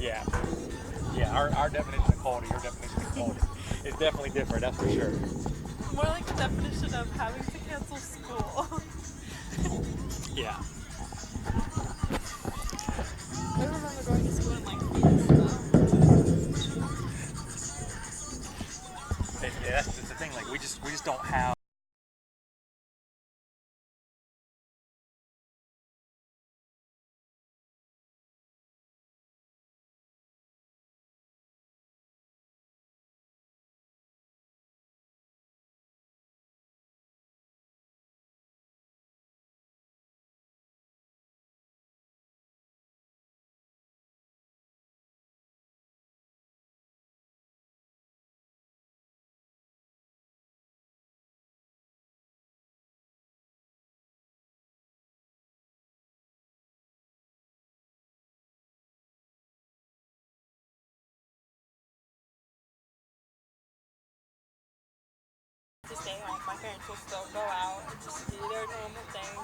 Yeah. Yeah, our definition of quality, your definition of quality is definitely different, that's for sure. More like the definition of having to cancel school. Yeah. I remember going to school and like hating stuff. Yeah, that's the thing. Like we just don't have. To stay home, my parents will still go out and just do their normal thing.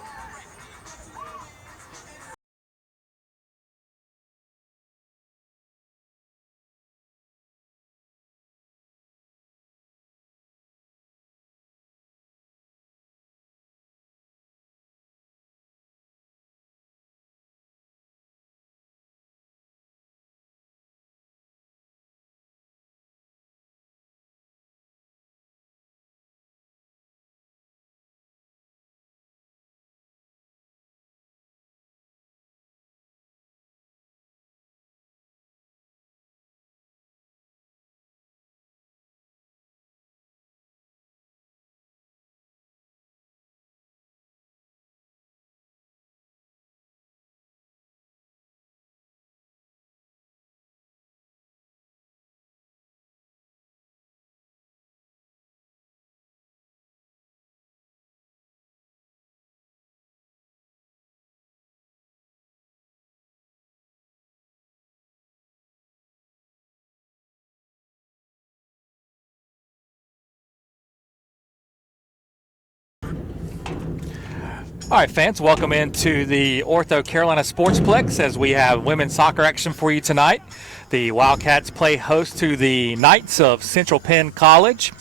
All right, fans, welcome into the Ortho Carolina Sportsplex as we have women's soccer action for you tonight. The Wildcats play host to the Knights of Central Penn College.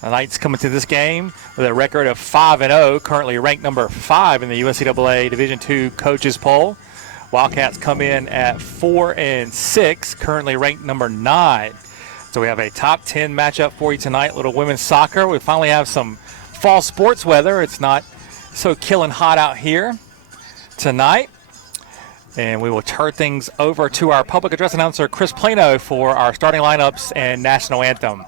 The Knights coming to this game with a record of 5-0, currently ranked number 5 in the UNCAA Division II coaches poll. Wildcats come in at 4-6, currently ranked number 9. So we have a top 10 matchup for you tonight, little women's soccer. We finally have some fall sports weather. It's not so killing hot out here tonight. And we will turn things over to our public address announcer, Chris Plano, for our starting lineups and national anthem.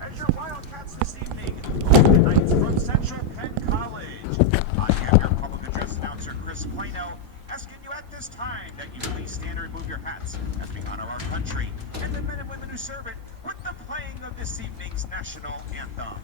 As your Wildcats this evening, the Knights from Central Penn College. I am your public address announcer, Chris Plano, asking you at this time that you please stand and remove your hats as we honor our country and the men and women who serve it with the playing of this evening's national anthem.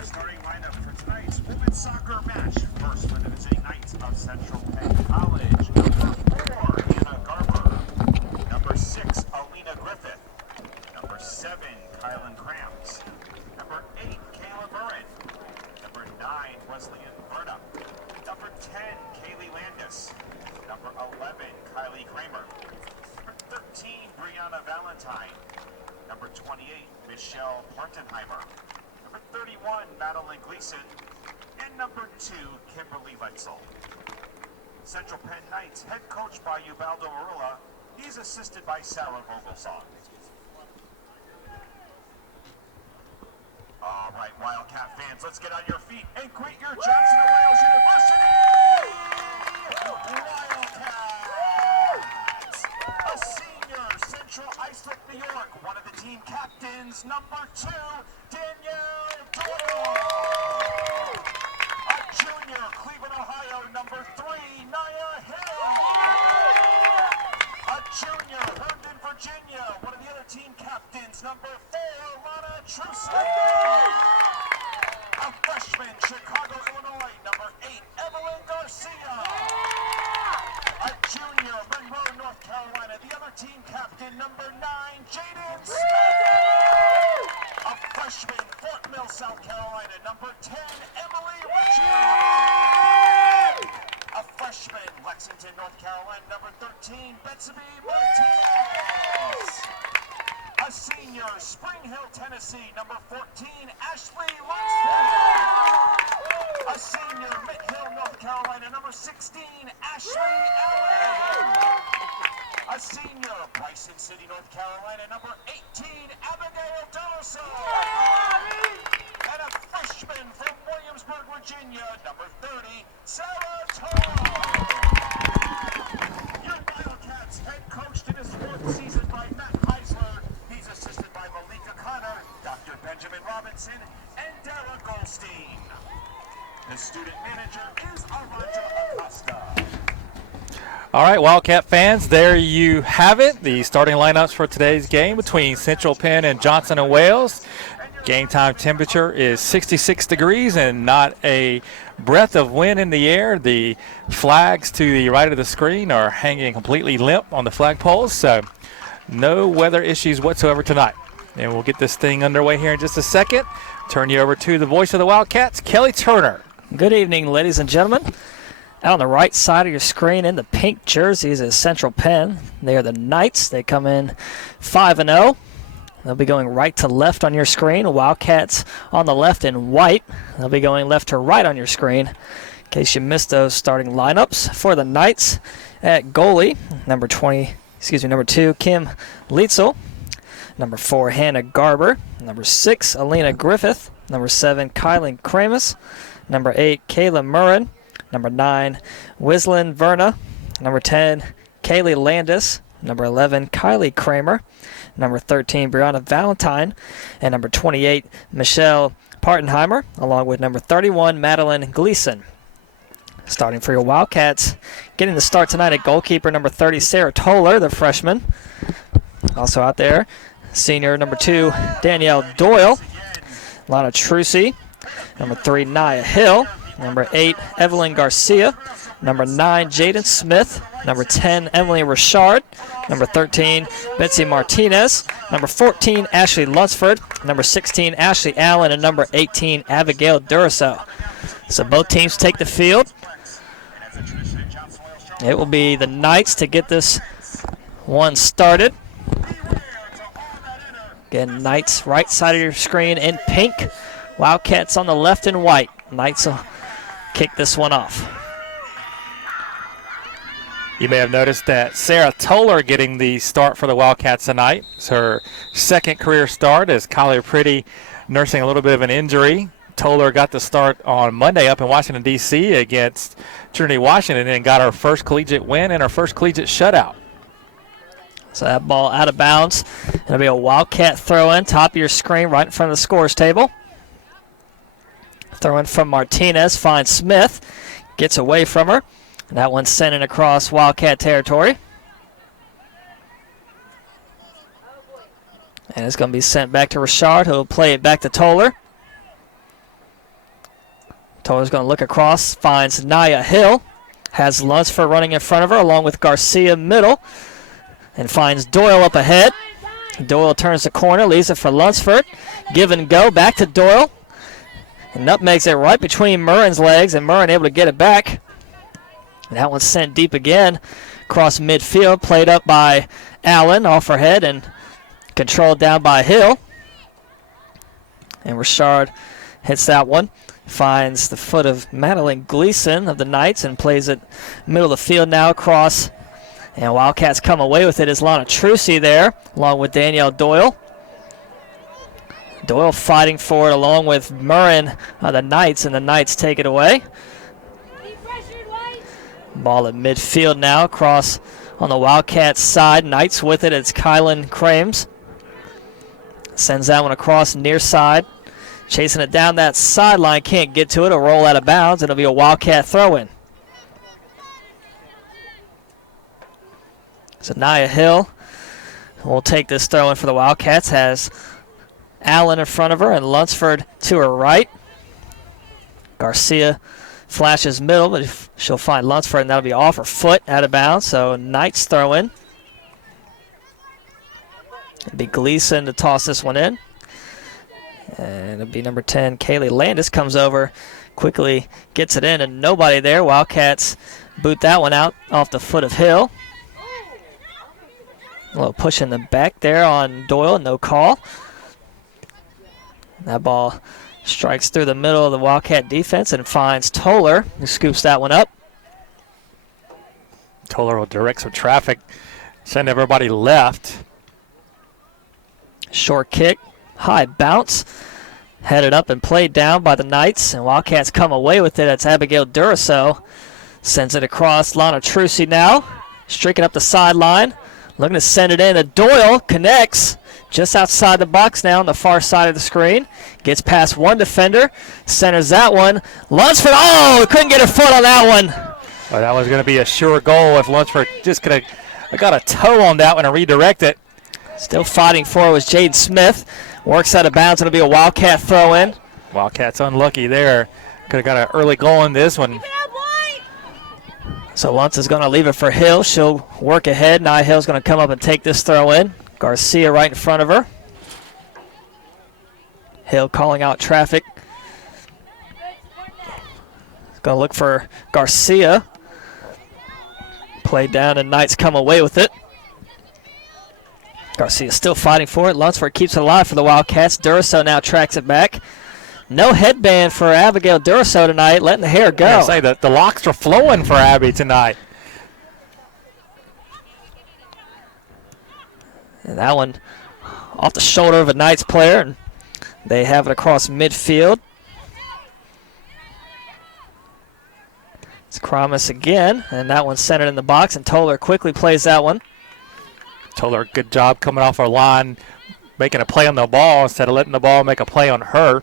Starting lineup for tonight's women's soccer match. First for the visiting Knights of Central Penn College. Number 4, Anna Garber. Number 6, Alina Griffith. Number 7, Kylan Cramps. Number 8, Kayla Burren. Number 9, Wesleyan Verna. Number 10, Kaylee Landis. Number 11, Kylie Kramer. 13, Brianna Valentine. Number 28, Michelle Partenheimer. Number 31, Madeline Gleason. And number 2, Kimberly Wetzel. Central Penn Knights, head coached by Ubaldo Marula. He's assisted by Sarah Vogelsong. All right, Wildcat fans, let's get on your feet and greet your Johnson & Wales University Wildcats! A senior, Central Islip, New York, one of the team captains, number 2, Danielle Doyle. A junior, Cleveland, Ohio, number 3, Nia Hill. A junior, Herndon, Virginia, one of the other team captains, number 4, Lana Trusley. A freshman, Chicago, Illinois, number 8, Evelyn Garcia. A junior, Monroe, North Carolina, the other team captain, number 9, Jaden Smith. A freshman, Fort Mill, South Carolina, number 10, Emily Ritchie. A freshman, Lexington, North Carolina, number 13, Betsy Martinez. A senior, Spring Hill, Tennessee, number 14, Ashley Lunsford. A senior, Mid Hill, North Carolina, number 16, Ashley Allen. A senior, Bryson City, North Carolina, number 18, Abigail Dawson. And a freshman from Williamsburg, Virginia, number 30, Sarah Toll. Your Wildcats, head coached in his 4th season by Matt Heisler. He's assisted by Malika Connor, Dr. Benjamin Robinson, and Dara Goldstein. The student manager is Aranja Acosta. All right, Wildcat fans, there you have it. The starting lineups for today's game between Central Penn and Johnson & Wales. Game time temperature is 66 degrees and not a breath of wind in the air. The flags to the right of the screen are hanging completely limp on the flagpoles, so no weather issues whatsoever tonight. And we'll get this thing underway here in just a second. Turn you over to the voice of the Wildcats, Kelly Turner. Good evening, ladies and gentlemen. Out on the right side of your screen in the pink jerseys is Central Penn. They are the Knights. They come in 5-0. They'll be going right to left on your screen. Wildcats on the left in white. They'll be going left to right on your screen. In case you missed those starting lineups for the Knights, at goalie, number 2, Kim Lietzel. Number 4, Hannah Garber. Number 6, Alina Griffith. Number 7, Kylie Kramus. Number 8, Kayla Murrin. Number 9, Wislyn Verna. Number 10, Kaylee Landis. Number 11, Kylie Kramer. Number 13, Brianna Valentine. And number 28, Michelle Partenheimer, along with number 31, Madeline Gleason. Starting for your Wildcats, getting the start tonight at goalkeeper, number 30, Sarah Toller, the freshman. Also out there, senior number 2, Danielle Doyle. Lana Trucy. Number 3, Nia Hill. Number 8, Evelyn Garcia. Number 9, Jaden Smith. Number 10, Emily Richard. Number 13, Betsy Martinez. Number 14, Ashley Lunsford. Number 16, Ashley Allen. And number 18, Abigail Duraso. So both teams take the field. It will be the Knights to get this one started. Again, Knights right side of your screen in pink. Wildcats on the left in white. Knights will kick this one off. You may have noticed that Sarah Toller getting the start for the Wildcats tonight. It's her second career start as Kylie Pretty nursing a little bit of an injury. Toller got the start on Monday up in Washington, D.C. against Trinity Washington and got her first collegiate win and her first collegiate shutout. So that ball out of bounds. It'll be a Wildcat throw-in, top of your screen, right in front of the scores table. Throw-in from Martinez, finds Smith, gets away from her. And that one's sent in across Wildcat territory. And it's going to be sent back to Richard, who will play it back to Toller. Toller's going to look across, finds Nia Hill. Has Lunsford running in front of her, along with Garcia middle. And finds Doyle up ahead. Doyle turns the corner, leaves it for Lunsford. Give and go, back to Doyle. And nutmegs it right between Murrin's legs, and Murrin able to get it back. And that one's sent deep again across midfield, played up by Allen off her head and controlled down by Hill. And Richard hits that one. Finds the foot of Madeline Gleason of the Knights and plays it middle of the field now across. And Wildcats come away with it as Lana Trucy there, along with Danielle Doyle. Doyle fighting for it along with Murrin of the Knights, and the Knights take it away. Ball at midfield now, across on the Wildcats side. Knights with it. It's Kylan Krames. Sends that one across near side. Chasing it down that sideline, can't get to it. It'll roll out of bounds. It'll be a Wildcat throw-in. So Nia Hill will take this throw-in for the Wildcats. Has Allen in front of her and Lunsford to her right. Garcia flashes middle, but she'll find Lunsford, and that'll be off her foot, out of bounds. So Knights throw-in. It'll be Gleason to toss this one in. And it'll be number 10, Kaylee Landis, comes over, quickly gets it in, and nobody there. Wildcats boot that one out off the foot of Hill. A little push in the back there on Doyle, no call. That ball strikes through the middle of the Wildcat defense and finds Toller, who scoops that one up. Toller will direct some traffic, send everybody left. Short kick, high bounce, headed up and played down by the Knights, and Wildcats come away with it. That's Abigail Duraso. Sends it across. Lana Trucy now, streaking up the sideline, looking to send it in. And Doyle connects just outside the box now on the far side of the screen. Gets past one defender, centers that one. Lunsford, oh, couldn't get her foot on that one. Well, that was going to be a sure goal if Lunsford just could have got a toe on that one and redirect it. Still fighting for it was Jade Smith. Works out of bounds. It'll be a Wildcat throw in. Wildcats unlucky there. Could have got an early goal in this one. So Luntz is going to leave it for Hill. She'll work ahead. Nia Hill's going to come up and take this throw in. Garcia right in front of her. Hill calling out traffic. Going to look for Garcia. Played down, and Knights come away with it. Garcia still fighting for it. Lunsford keeps it alive for the Wildcats. Duraso now tracks it back. No headband for Abigail Duraso tonight, letting the hair go. I say that the locks are flowing for Abby tonight. And that one off the shoulder of a Knights player, and they have it across midfield. It's Kramis again, and that one's centered in the box, and Toller quickly plays that one. Toller, good job coming off our line, making a play on the ball instead of letting the ball make a play on her.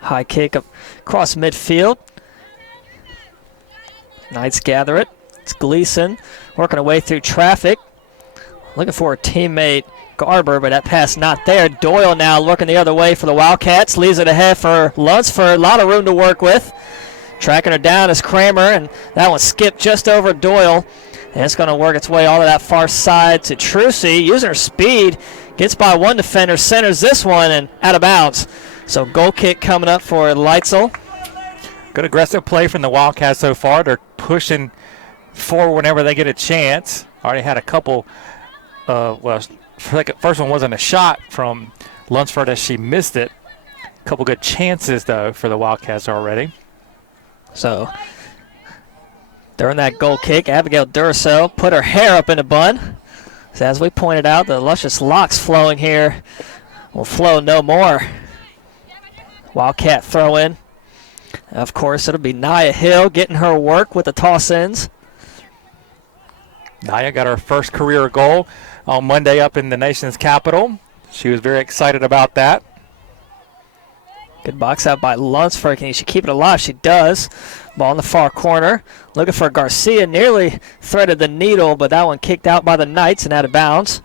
High kick up across midfield. Knights gather it. It's Gleason working her way through traffic. Looking for her teammate Garber, but that pass not there. Doyle now looking the other way for the Wildcats. Leaves it ahead for Lunsford. A lot of room to work with. Tracking her down is Kramer, and that one skipped just over Doyle. And it's going to work its way all to that far side to Trucy. Using her speed, gets by one defender, centers this one, and out of bounds. So goal kick coming up for Leitzel. Good aggressive play from the Wildcats so far. They're pushing forward whenever they get a chance. Already had a couple, first one wasn't a shot from Lunsford as she missed it. A couple good chances, though, for the Wildcats already. So during that goal kick, Abigail Duraso put her hair up in a bun. So as we pointed out, the luscious locks flowing here will flow no more. Wildcat throw in. Of course, it'll be Nia Hill getting her work with the toss-ins. Nia got her first career goal on Monday up in the nation's capital. She was very excited about that. Good box out by Lunsford. Can she keep it alive? She does. Ball in the far corner. Looking for Garcia. Nearly threaded the needle, but that one kicked out by the Knights and out of bounds.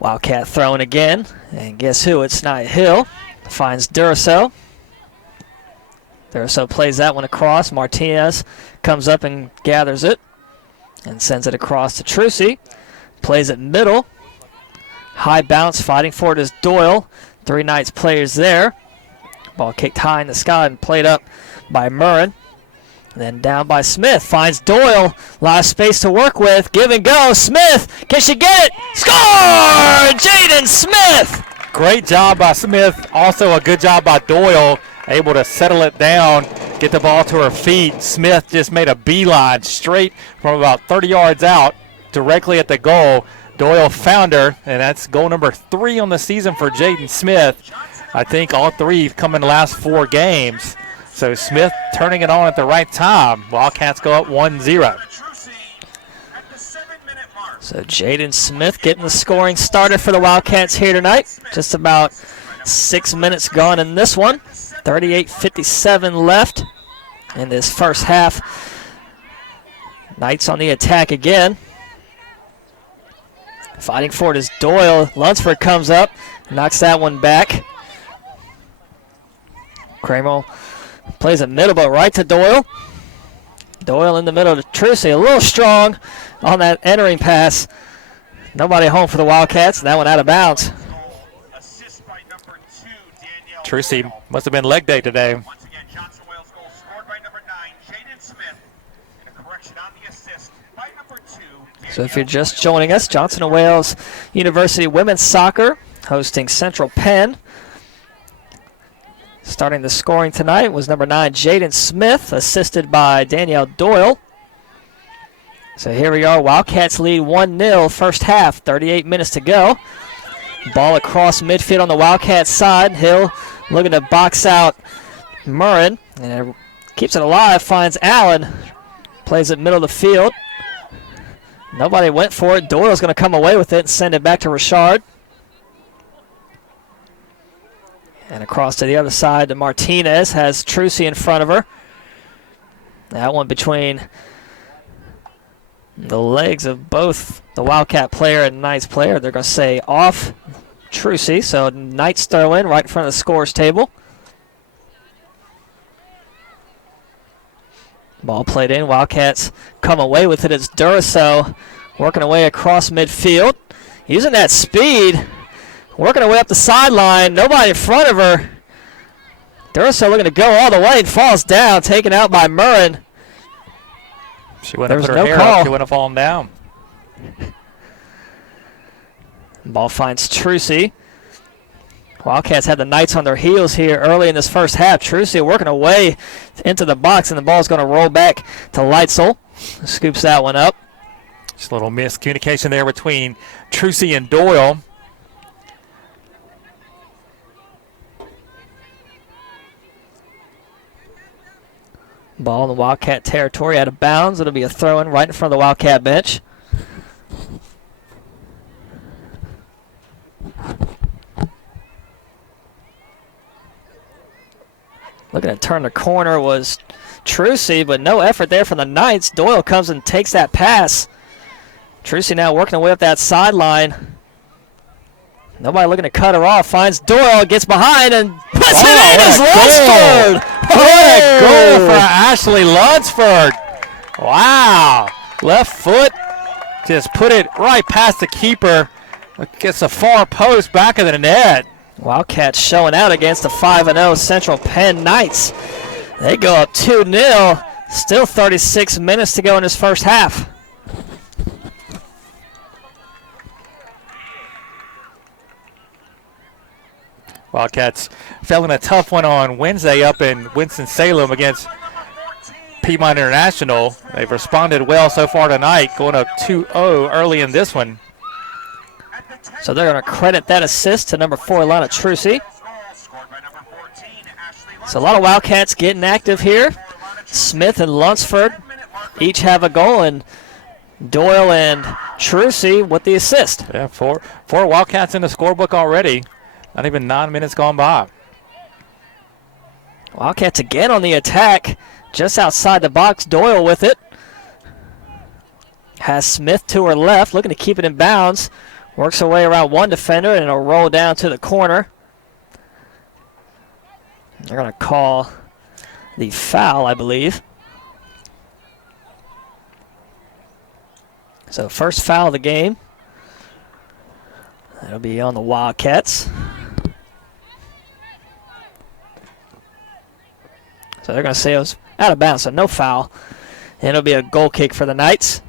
Wildcat throwing again. And guess who? It's Nia Hill. Finds Duraso. Duraso plays that one across. Martinez comes up and gathers it. And sends it across to Trucy. Plays it middle. High bounce. Fighting for it is Doyle. Three Knights players there. Ball kicked high in the sky and played up by Murrin. Then down by Smith. Finds Doyle. A lot of space to work with. Give and go. Smith. Can she get it? Score! Jaden Smith! Great job by Smith. Also a good job by Doyle. Able to settle it down, get the ball to her feet. Smith just made a beeline straight from about 30 yards out, directly at the goal. Doyle found her, and that's goal number 3 on the season for Jaden Smith. I think all 3 have come in the last 4 games. So Smith turning it on at the right time. Wildcats go up 1-0. So Jaden Smith getting the scoring started for the Wildcats here tonight. Just about 6 minutes gone in this one. 38:57 left in this first half. Knights on the attack again. Fighting for it is Doyle. Lunsford comes up, knocks that one back. Kramer plays a middle, but right to Doyle. Doyle in the middle to Trucy. A little strong on that entering pass. Nobody home for the Wildcats. That one out of bounds. Trucy must have been leg day today. Once again, Johnson Wales goal scored by number 9, Jaden Smith. And a correction on the assist by number 2. So if you're just joining us, Johnson & Wales University Women's Soccer hosting Central Penn. Starting the scoring tonight was number 9, Jaden Smith, assisted by Danielle Doyle. So here we are, Wildcats lead 1-0 first half, 38 minutes to go. Ball across midfield on the Wildcats side. Hill looking to box out Murrin, and keeps it alive, finds Allen. Plays it middle of the field. Nobody went for it. Doyle's going to come away with it and send it back to Richard. And across to the other side to Martinez. Has Trucy in front of her. That one between the legs of both the Wildcat player and Knights player. They're going to say off Trucy. So Knights throw in right in front of the scores table. Ball played in. Wildcats come away with it. It's Duraso working away across midfield. Using that speed. Working her way up the sideline. Nobody in front of her. Duraso looking to go all the way and falls down. Taken out by Murrin. She wouldn't have There put her was no hair call. up. She wouldn't have fallen down. Ball finds Trucy. Wildcats had the Knights on their heels here early in this first half. Trucy working away into the box, and the ball's going to roll back to Leitzel. Scoops that one up. Just a little miscommunication there between Trucy and Doyle. Ball in the Wildcat territory out of bounds. It'll be a throw-in right in front of the Wildcat bench. Looking to turn the corner was Trucy, but no effort there from the Knights. Doyle comes and takes that pass. Trucy now working her way up that sideline. Nobody looking to cut her off. Finds Doyle, gets behind, and puts it in as Lunsford. What a goal for Ashley Lunsford. Wow. Left foot. Just put it right past the keeper. Gets a far post back of the net. Wildcats showing out against the 5-0 Central Penn Knights. They go up 2-0. Still 36 minutes to go in this first half. Wildcats fell in a tough one on Wednesday up in Winston-Salem against Piedmont International. They've responded well so far tonight, going up 2-0 early in this one. So they're going to credit that assist to number 4, Lana Trucy. So a lot of Wildcats getting active here. Smith and Lunsford each have a goal, and Doyle and Trucy with the assist. Yeah, four Wildcats in the scorebook already. Not even 9 minutes gone by. Wildcats again on the attack, just outside the box. Doyle with it. Has Smith to her left, looking to keep it in bounds. Works her way around one defender, and it'll roll down to the corner. They're going to call the foul, I believe. So first foul of the game. That'll be on the Wildcats. So they're going to say it was out of bounds, so no foul. And it'll be a goal kick for the Knights.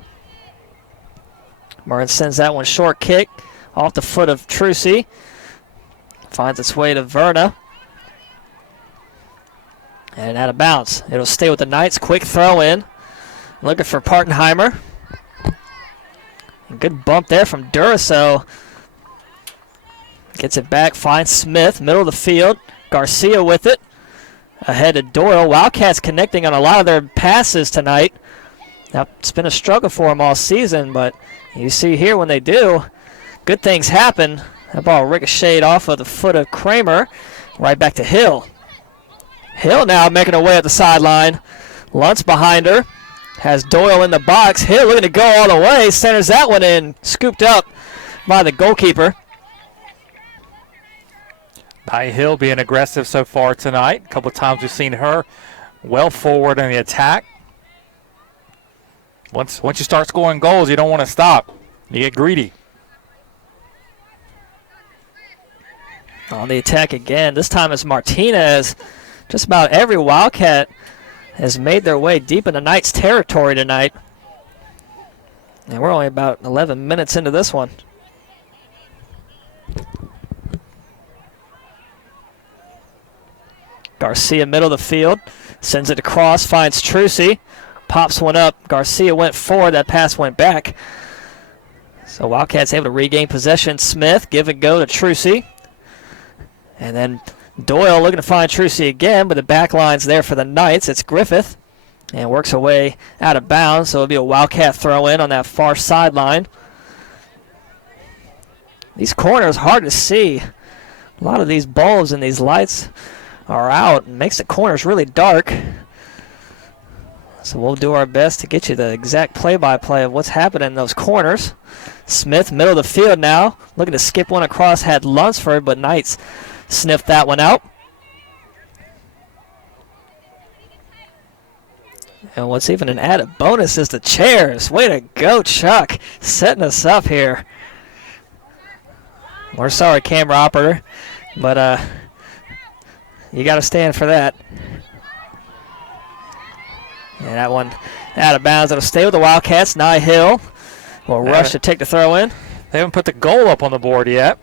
Murren sends that one short kick off the foot of Trucy. Finds its way to Verna. And out of bounds. It'll stay with the Knights. Quick throw in. Looking for Partenheimer. Good bump there from Duraso. Gets it back, finds Smith, middle of the field. Garcia with it. Ahead to Doyle. Wildcats connecting on a lot of their passes tonight. Now, it's been a struggle for them all season, but you see here when they do, good things happen. That ball ricocheted off of the foot of Kramer, right back to Hill. Hill now making her way up the sideline. Luntz behind her. Has Doyle in the box. Hill looking to go all the way. Centers that one in. Scooped up by the goalkeeper. By Hill being aggressive so far tonight. A couple of times we've seen her well forward in the attack. Once you start scoring goals, you don't want to stop. You get greedy. On the attack again. This time it's Martinez. Just about every Wildcat has made their way deep into Knights territory tonight. And we're only about 11 minutes into this one. Garcia middle of the field. Sends it across, finds Trucy. Pops one up. Garcia went forward. That pass went back. So Wildcats able to regain possession. Smith give and go to Trucy. And then Doyle looking to find Trucy again, but the back line's there for the Knights. It's Griffith. And works her way out of bounds, so it'll be a Wildcat throw in on that far sideline. These corners hard to see. A lot of these bulbs and these lights are out. It makes the corners really dark. So we'll do our best to get you the exact play-by-play of what's happening in those corners. Smith, middle of the field now. Looking to skip one across, had Lunsford, but Knights sniffed that one out. And what's even an added bonus is the chairs. Way to go, Chuck. Setting us up here. We're sorry, camera operator, but you got to stand for that. And that one out of bounds. It'll stay with the Wildcats. Nye Hill will rush to take the throw in. They haven't put the goal up on the board yet,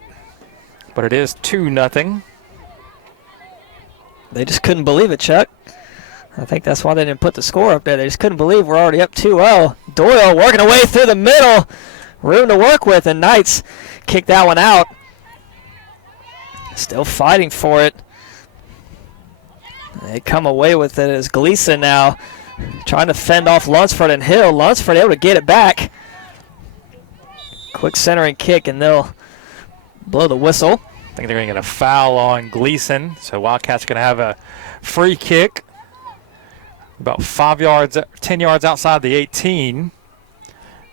but it is 2-0. They just couldn't believe it, Chuck. I think that's why they didn't put the score up there. They just couldn't believe we're already up 2-0. Doyle working away through the middle. Room to work with, and Knights kick that one out. Still fighting for it. They come away with it as Gleason now trying to fend off Lunsford and Hill. Lunsford able to get it back. Quick centering kick, and they'll blow the whistle. I think they're going to get a foul on Gleason, so Wildcats going to have a free kick about 10 yards outside the 18.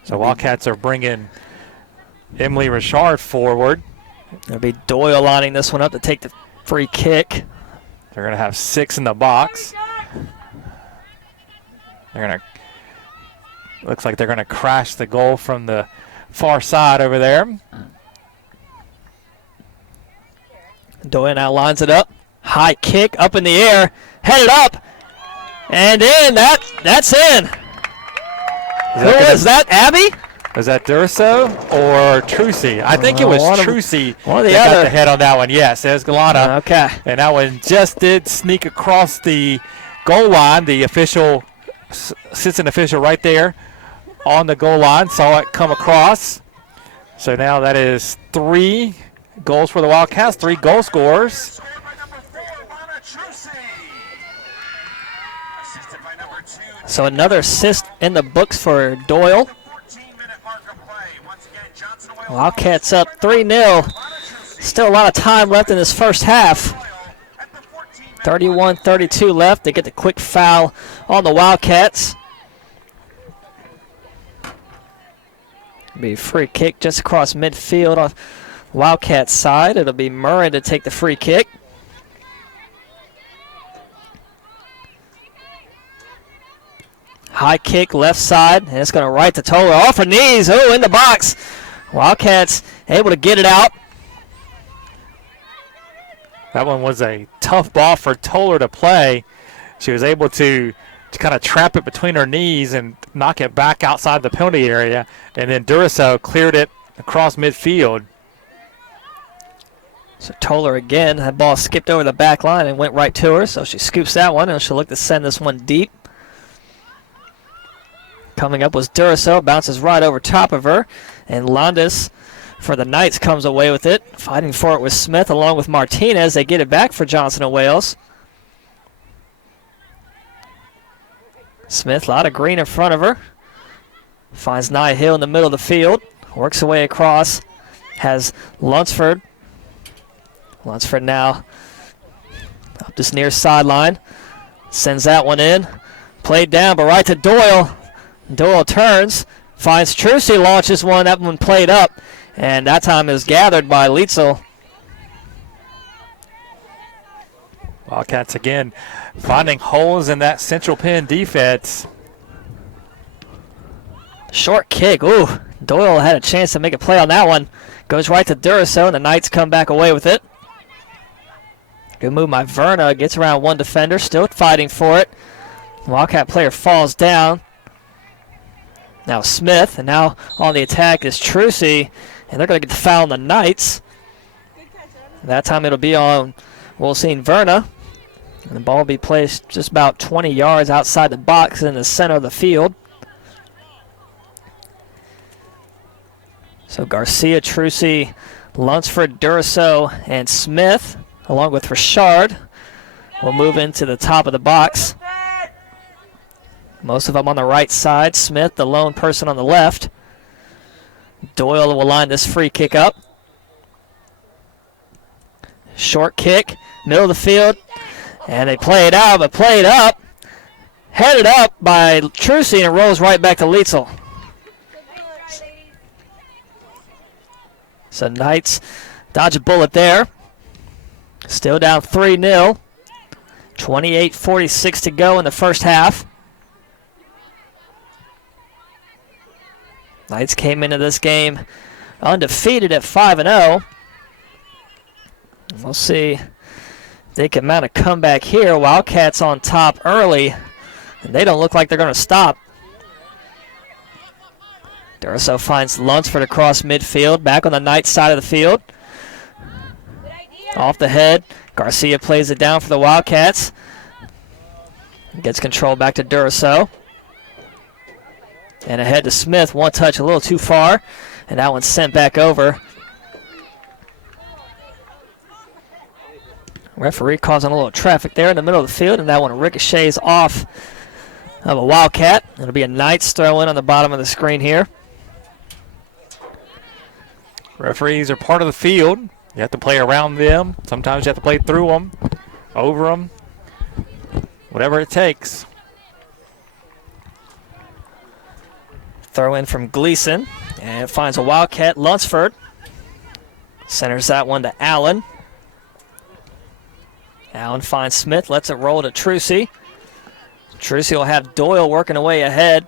So Wildcats are bringing Emily Richard forward. It'll be Doyle lining this one up to take the free kick. They're going to have 6 in the box. Looks like they're going to crash the goal from the far side over there. Doyle now lines it up. High kick up in the air. Headed up. And in. That's in. Who was that, Abby? Was that Durso or Trucy? I think it was Trucy one or the that other. got the head on that one. Yes, it was Galana. Okay. And that one just did sneak across the goal line. The official, assistant official right there on the goal line, saw it come across. So now that is 3 goals for the Wildcats, 3 goal scorers. So another assist in the books for Doyle. Wildcats up 3-0. Still a lot of time left in this first half. 31-32 left. They get the quick foul on the Wildcats. Be a free kick just across midfield on Wildcats side. It'll be Murray to take the free kick. High kick left side, and it's going to right to Toller. Off her knees. Oh, in the box. Wildcats able to get it out. That one was a tough ball for Toller to play. She was able to to kind of trap it between her knees and knock it back outside the penalty area. And then Duraso cleared it across midfield. So Toller again, that ball skipped over the back line and went right to her, so she scoops that one, and she'll look to send this one deep. Coming up was Duraso, bounces right over top of her, and Landis for the Knights comes away with it. Fighting for it with Smith along with Martinez. They get it back for Johnson and Wales. Smith, a lot of green in front of her. Finds Nia Hill in the middle of the field. Works her way across. Has Lunsford. Lunsford now up this near sideline. Sends that one in. Played down, but right to Doyle. Doyle turns. Finds Trucy, launches one. That one played up. And that time is gathered by Lietzel. Wildcats again finding holes in that Central Penn defense. Short kick. Ooh, Doyle had a chance to make a play on that one. Goes right to Duraso, and the Knights come back away with it. Good move by Verna. Gets around one defender. Still fighting for it. Wildcat player falls down. Now Smith, and now on the attack is Trucy, and they're going to get the foul on the Knights. That time it'll be on Wilsine Verna. And the ball will be placed just about 20 yards outside the box in the center of the field. So Garcia, Trucy, Lunsford, Duraso, and Smith, along with Richard, will move into the top of the box. Most of them on the right side. Smith, the lone person on the left. Doyle will line this free kick up. Short kick, middle of the field. And they play it out, but play it up. Headed up by Trucy, and it rolls right back to Lietzel. So Knights dodge a bullet there. Still down 3-0. 28:46 to go in the first half. Knights came into this game undefeated at 5-0. We'll see if they can mount a comeback here. Wildcats on top early, and they don't look like they're going to stop. Duraso finds Lunsford across midfield, back on the Knights side of the field. Off the head, Garcia plays it down for the Wildcats. Gets control back to Duraso. And ahead to Smith, one touch a little too far, and that one's sent back over. Referee causing a little traffic there in the middle of the field, and that one ricochets off of a Wildcat. It'll be a Knights throw in on the bottom of the screen here. Referees are part of the field. You have to play around them. Sometimes you have to play through them, over them, whatever it takes. Throw in from Gleason, and finds a Wildcat. Lunsford centers that one to Allen. Allen finds Smith, lets it roll to Trucy. Trucy will have Doyle working away ahead.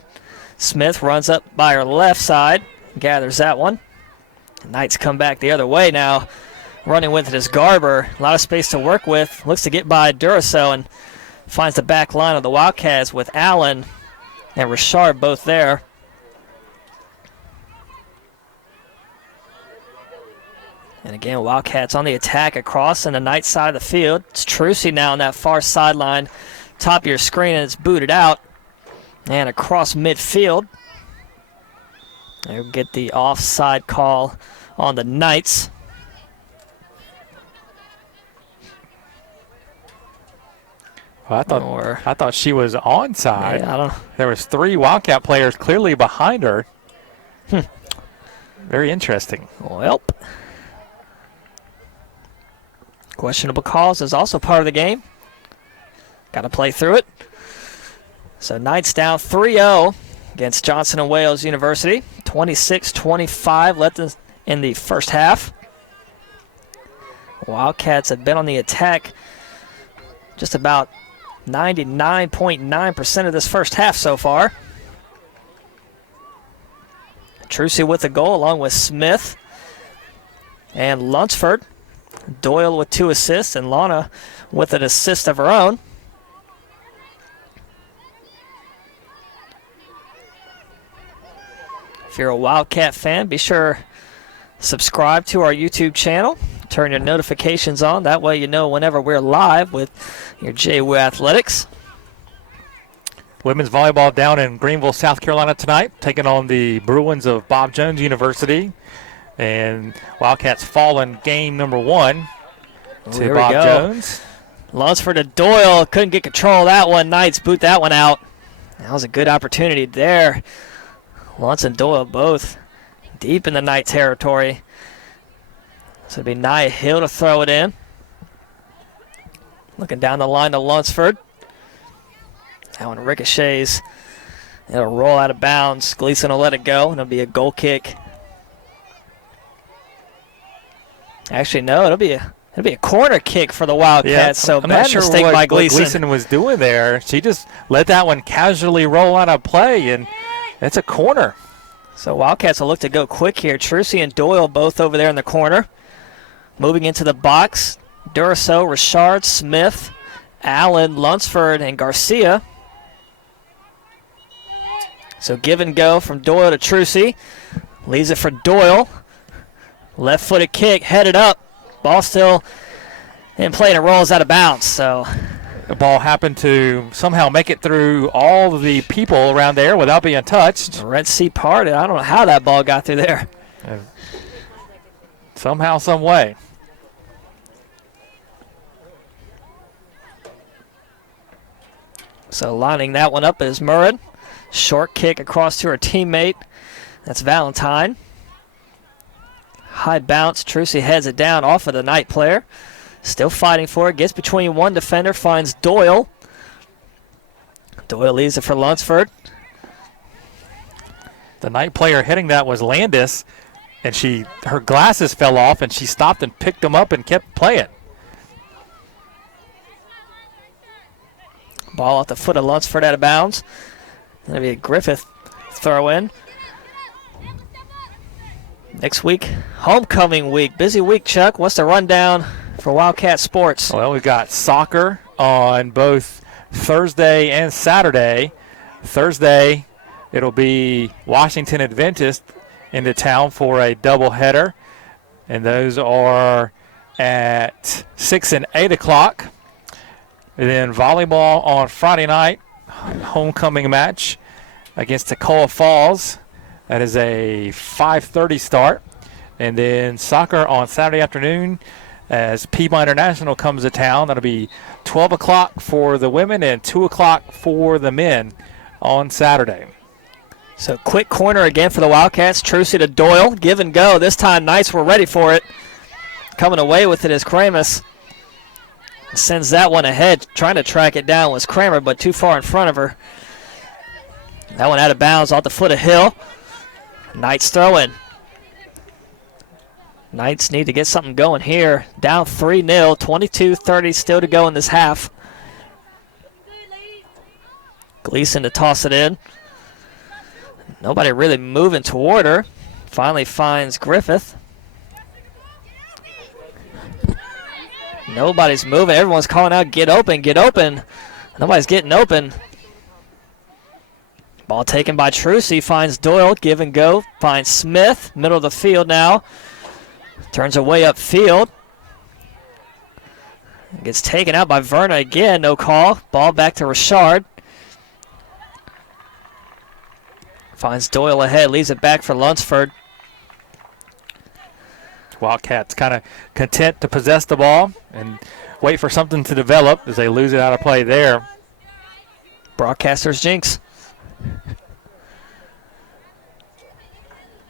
Smith runs up by her left side, gathers that one. The Knights come back the other way now. Running with it is Garber. A lot of space to work with. Looks to get by Duraso and finds the back line of the Wildcats with Allen and Richard both there. And again, Wildcats on the attack across on the Knights side of the field. It's Trucy now on that far sideline. Top of your screen, and it's booted out. And across midfield. They'll get the offside call on the Knights. Well, I thought she was onside. Yeah, I don't know. There was 3 Wildcat players clearly behind her. Very interesting. Well, questionable calls is also part of the game. Got to play through it. So Knights down 3-0 against Johnson & Wales University. 26-25 left in the first half. Wildcats have been on the attack just about 99.9% of this first half so far. Trucy with the goal along with Smith and Lunsford. Doyle with 2 assists and Lana with an assist of her own. If you're a Wildcat fan, be sure to subscribe to our YouTube channel. Turn your notifications on. That way you know whenever we're live with your JWU Athletics. Women's volleyball down in Greenville, South Carolina tonight, taking on the Bruins of Bob Jones University. And Wildcats fall in game number 1 to Bob Jones. Lunsford to Doyle. Couldn't get control of that one. Knights boot that one out. That was a good opportunity there. Luntz and Doyle both deep in the Knight territory. So it'd be Nia Hill to throw it in. Looking down the line to Lunsford. That one ricochets. It'll roll out of bounds. Gleason will let it go, and it'll be a goal kick. Actually, no, it'll be a corner kick for the Wildcats. So I'm bad not sure mistake by what Gleason. Gleason was doing there. She just let that one casually roll out of play, and it's a corner. So Wildcats will look to go quick here. Trucy and Doyle both over there in the corner. Moving into the box, Duraso, Richard, Smith, Allen, Lunsford, and Garcia. So give and go from Doyle to Trucy. Leaves it for Doyle. Left-footed kick, headed up. Ball still in play, and it rolls out of bounds. So the ball happened to somehow make it through all of the people around there without being touched. the Red Sea parted. I don't know how that ball got through there. Somehow, some way. So lining that one up is Murad. Short kick across to her teammate. That's Valentine. High bounce. Trucy heads it down off of the Knight player. Still fighting for it. Gets between one defender. Finds Doyle. Doyle leaves it for Lunsford. The Knight player hitting that was Landis, and her glasses fell off, and she stopped and picked them up and kept playing. Ball off the foot of Lunsford out of bounds. That'll be a Griffith throw in. Next week, homecoming week. Busy week, Chuck. What's the rundown for Wildcat Sports? Well, we've got soccer on both Thursday and Saturday. Thursday, it'll be Washington Adventist into town for a doubleheader, and those are at 6 and 8 o'clock. And then volleyball on Friday night, homecoming match against Toccoa Falls. That is a 5:30 start. And then soccer on Saturday afternoon as Piedmont International comes to town. That'll be 12 o'clock for the women and 2 o'clock for the men on Saturday. So quick corner again for the Wildcats. Trucy to Doyle. Give and go. This time Knights were ready for it. Coming away with it is Kramus. Sends that one ahead. Trying to track it down was Kramer, but too far in front of her. That one out of bounds off the foot of Hill. Knights throw in. Knights need to get something going here. Down 3-0, 22-30 still to go in this half. Gleason to toss it in. Nobody really moving toward her. Finally finds Griffith. Nobody's moving. Everyone's calling out, get open, get open. Nobody's getting open. Ball taken by Trucy. Finds Doyle. Give and go. Finds Smith. Middle of the field now. Turns away upfield. Gets taken out by Verna again. No call. Ball back to Richard. Finds Doyle ahead. Leaves it back for Lunsford. Wildcats kind of content to possess the ball and wait for something to develop as they lose it out of play there. Broadcaster's jinx.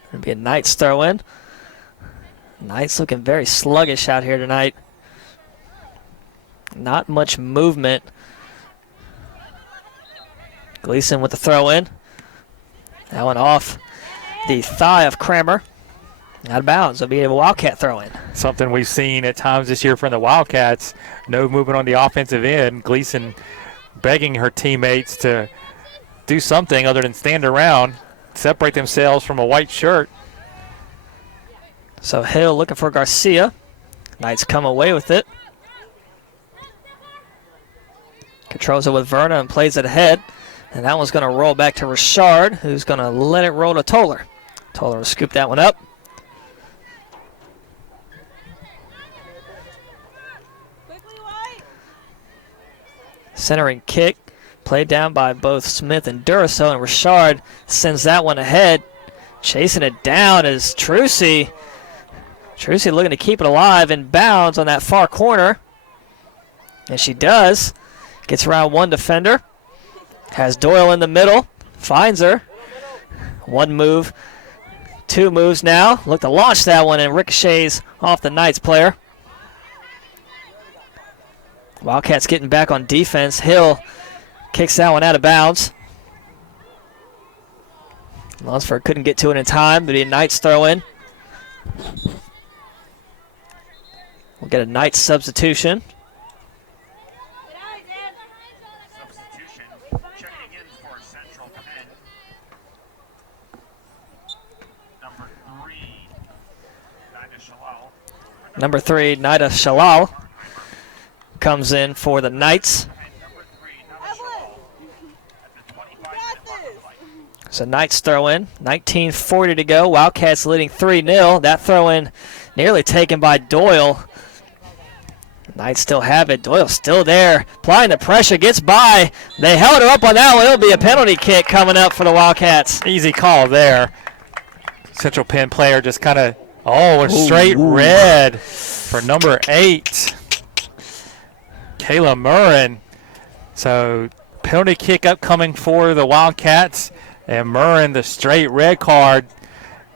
It'll be a Knights throw in. Knights looking very sluggish out here tonight. Not much movement. Gleason with the throw in. That one off the thigh of Kramer. Out of bounds. It'll be a Wildcat throw in. Something we've seen at times this year from the Wildcats. No movement on the offensive end. Gleason begging her teammates to do something other than stand around, separate themselves from a white shirt. So Hill looking for Garcia. Knights come away with it. Controls it with Verna and plays it ahead. And that one's going to roll back to Richard, who's going to let it roll to Toller. Told her to scoop that one up. Centering kick, played down by both Smith and Duraso, and Richard sends that one ahead. Chasing it down is Trucy. Trucy looking to keep it alive and bounds on that far corner. And she does. Gets around one defender. Has Doyle in the middle. Finds her. One move. Two moves now. Look to launch that one and ricochets off the Knights player. Wildcats getting back on defense. Hill kicks that one out of bounds. Lunsford couldn't get to it in time, but a Knights throw in. We'll get a Knights substitution. Substitution. Checking in for Central Penn. Number 3, Nida Shalal. Number 3, Nida Shalal comes in for the Knights. Number 3, Nida Shalal. At the 25-minute mark of play. So Knights throw in. 19:40 to go. Wildcats leading 3-0. That throw in nearly taken by Doyle. Knights still have it. Doyle still there. Applying the pressure. Gets by. They held her up on that one. It'll be a penalty kick coming up for the Wildcats. Easy call there. Central Penn player just kind of, a straight red for number 8. Kayla Murrin. So penalty kick upcoming for the Wildcats. And Murrin, the straight red card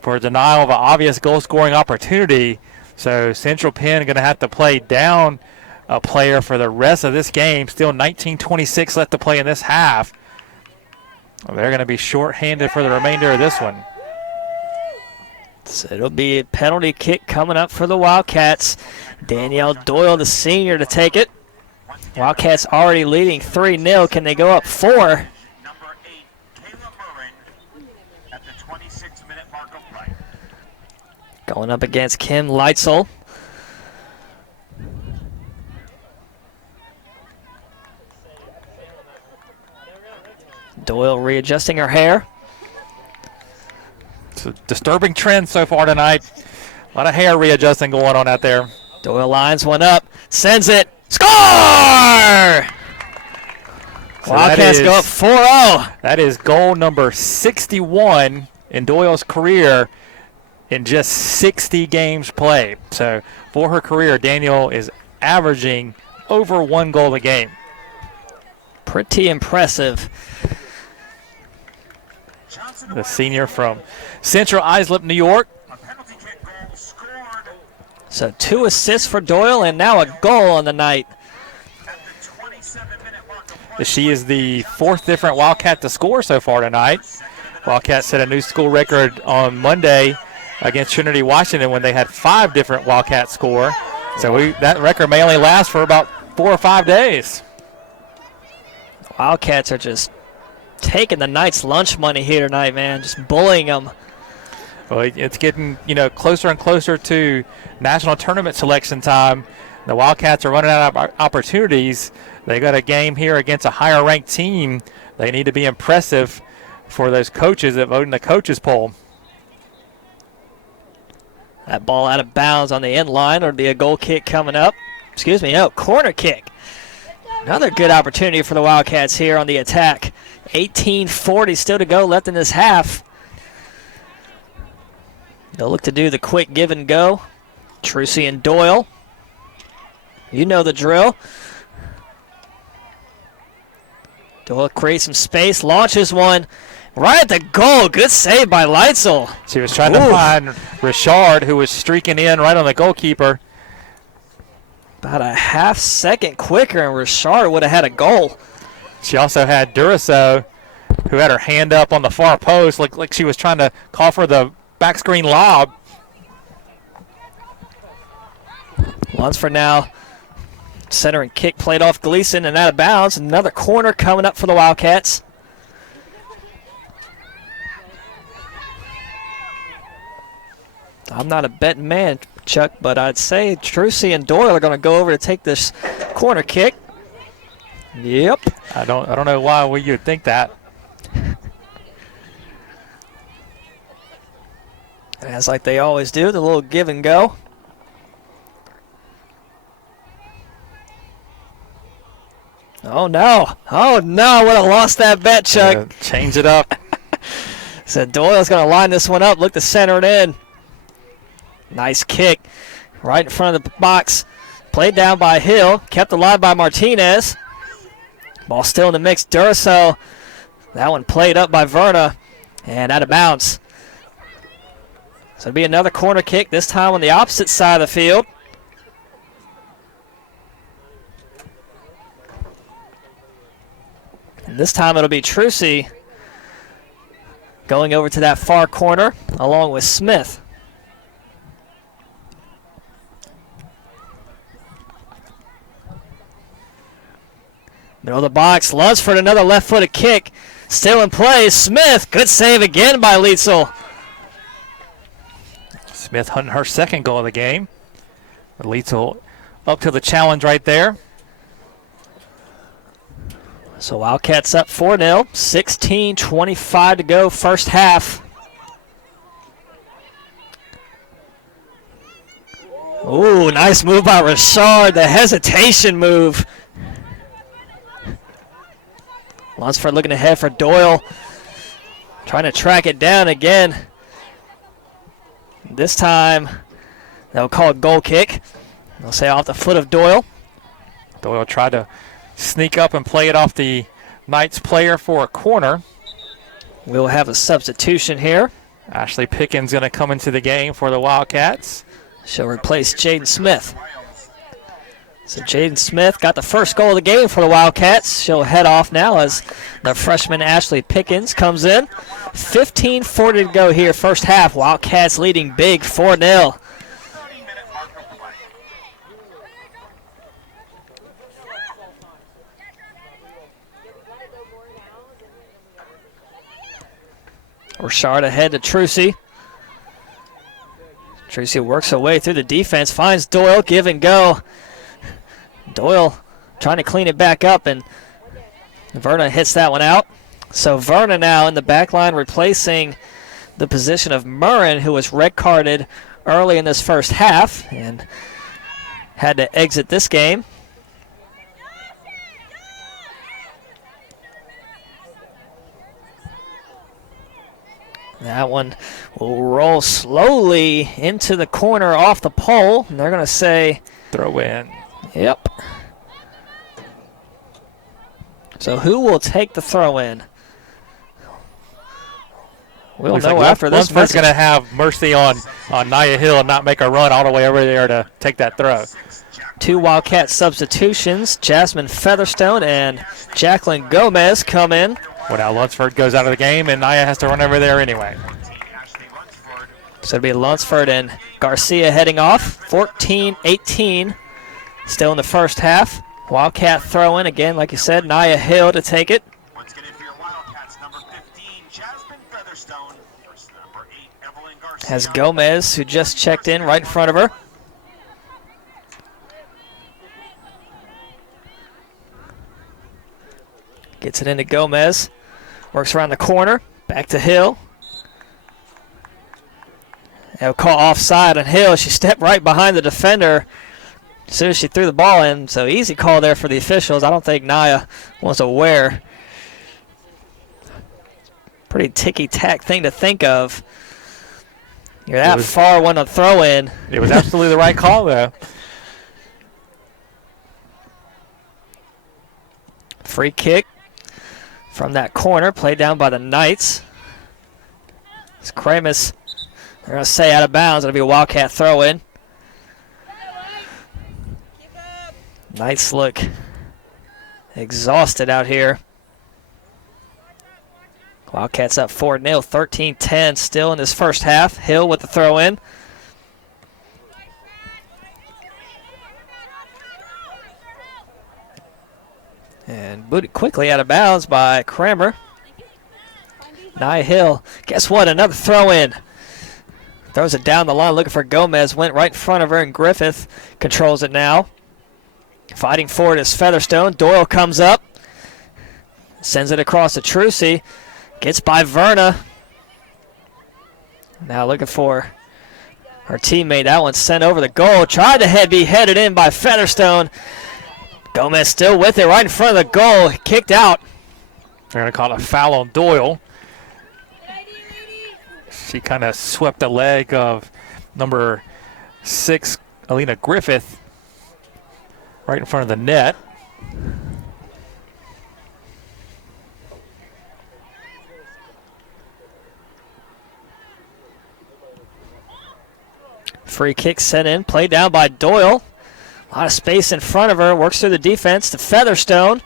for denial of an obvious goal-scoring opportunity. So Central Penn going to have to play down a player for the rest of this game. Still 19:26 left to play in this half. They're going to be short-handed for the remainder of this one. So it'll be a penalty kick coming up for the Wildcats. Danielle Doyle, the senior, to take it. Wildcats already leading 3-0. Can they go up 4? Number 8, Kayla Murrin at the 26-minute mark of play. Going up against Kim Leitzel. Doyle readjusting her hair. It's a disturbing trend so far tonight. A lot of hair readjusting going on out there. Doyle lines one up, sends it, score! So Wildcats go up 4-0. That is goal number 61 in Doyle's career in just 60 games played. So for her career, Daniel is averaging over 1 goal a game. Pretty impressive. The senior from Central Islip, New York. A penalty kick goal scored So 2 assists for Doyle and now a goal on the night. at the 27-minute mark of play. She is the 4th different Wildcat to score so far tonight. Wildcats set a new school record on Monday against Trinity, Washington, when they had 5 different Wildcats score. So that record may only last for about 4 or 5 days. Wildcats are just taking the Knights' lunch money here tonight, man. Just bullying them. Well, it's getting closer and closer to national tournament selection time. The Wildcats are running out of opportunities. They got a game here against a higher-ranked team. They need to be impressive for those coaches that vote in the coaches poll. That ball out of bounds on the end line. It'll be a goal kick coming up. Corner kick. Another good opportunity for the Wildcats here on the attack. 18:40 still to go left in this half. They'll look to do the quick give and go. Trucy and Doyle. You know the drill. Doyle creates some space, launches one right at the goal. Good save by Leitzel. She was trying to find Richard, who was streaking in right on the goalkeeper. About a half second quicker, and Richard would have had a goal. She also had Duraso, who had her hand up on the far post, like she was trying to call for the back screen lob. Lunsford now. Center and kick played off Gleason and out of bounds. Another corner coming up for the Wildcats. I'm not a betting man, Chuck, but I'd say Trucy and Doyle are going to go over to take this corner kick. Yep. I don't know why you'd think that. As like they always do, the little give and go. Oh no! Oh no! Would have lost that bet, Chuck. Yeah, change it up. So Doyle's going to line this one up. Look to center it in. Nice kick right in front of the box. Played down by Hill. Kept alive by Martinez. Ball still in the mix. Duracell. That one played up by Verna. And out of bounds. So it'll be another corner kick, this time on the opposite side of the field. And this time it'll be Trucey going over to that far corner along with Smith. Middle of the box, Lunsford, another left-footed kick. Still in play, Smith, good save again by Lietzel. Smith hunting her second goal of the game. Lietzel up to the challenge right there. So Wildcats up 4-0, 16:25 to go, first half. Ooh, nice move by Richard, the hesitation move. Lunsford looking ahead for Doyle, trying to track it down again. This time, they'll call it goal kick. They'll say off the foot of Doyle. Doyle tried to sneak up and play it off the Knights player for a corner. We'll have a substitution here. Ashley Pickens going to come into the game for the Wildcats. She'll replace Jaden Smith. So Jaden Smith got the first goal of the game for the Wildcats. She'll head off now as the freshman Ashley Pickens comes in. 15:40 to go here, first half. Wildcats leading big, 4-0. Richard ahead to Trucey. Trucey works her way through the defense, finds Doyle, give and go. Doyle trying to clean it back up, and Verna hits that one out. So Verna now in the back line replacing the position of Murrin, who was red carded early in this first half and had to exit this game. That one will roll slowly into the corner off the pole, and they're going to say throw in. Yep. So who will take the throw in? We'll Looks know like after this Lunsford's message. going to have mercy on Nia Hill and not make her run all the way over there to take that throw. Two Wildcat substitutions. Jasmine Featherstone and Jacqueline Gomez come in. Well, now Lunsford goes out of the game, and Nia has to run over there anyway. So it'll be Lunsford and Garcia heading off. 14-18 still in the first half. Wildcat throw in again, like you said, Nia Hill to take it. Once again, for your Wildcats, number 15, Jasmine Featherstone, versus number 8, Evelyn Garcia. Has Gomez, who just checked in right in front of her. Gets it into Gomez. Works around the corner. Back to Hill. They'll call offside on Hill. She stepped right behind the defender as soon as she threw the ball in. So easy call there for the officials. I don't think Nia was aware. Pretty ticky-tack thing to think of. You're that far when to throw in. It was absolutely the right call, though. Free kick from that corner, played down by the Knights. It's Kramus, they're going to say out of bounds. It'll be a Wildcat throw in. Knights look exhausted out here. Wildcats up 4-0, 13-10 still in this first half. Hill with the throw in. And booted quickly out of bounds by Kramer. Nia Hill, guess what? Another throw in. Throws it down the line looking for Gomez. Went right in front of her, and Griffith controls it now. Fighting for it is Featherstone. Doyle comes up. Sends it across to Trucey. Gets by Verna. Now looking for her teammate. That one sent over the goal. Tried to be headed in by Featherstone. Gomez still with it right in front of the goal. Kicked out. They're going to call a foul on Doyle. She kind of swept the leg of number 6, Alina Griffith, right in front of the net. Free kick sent in, played down by Doyle. A lot of space in front of her, works through the defense to Featherstone.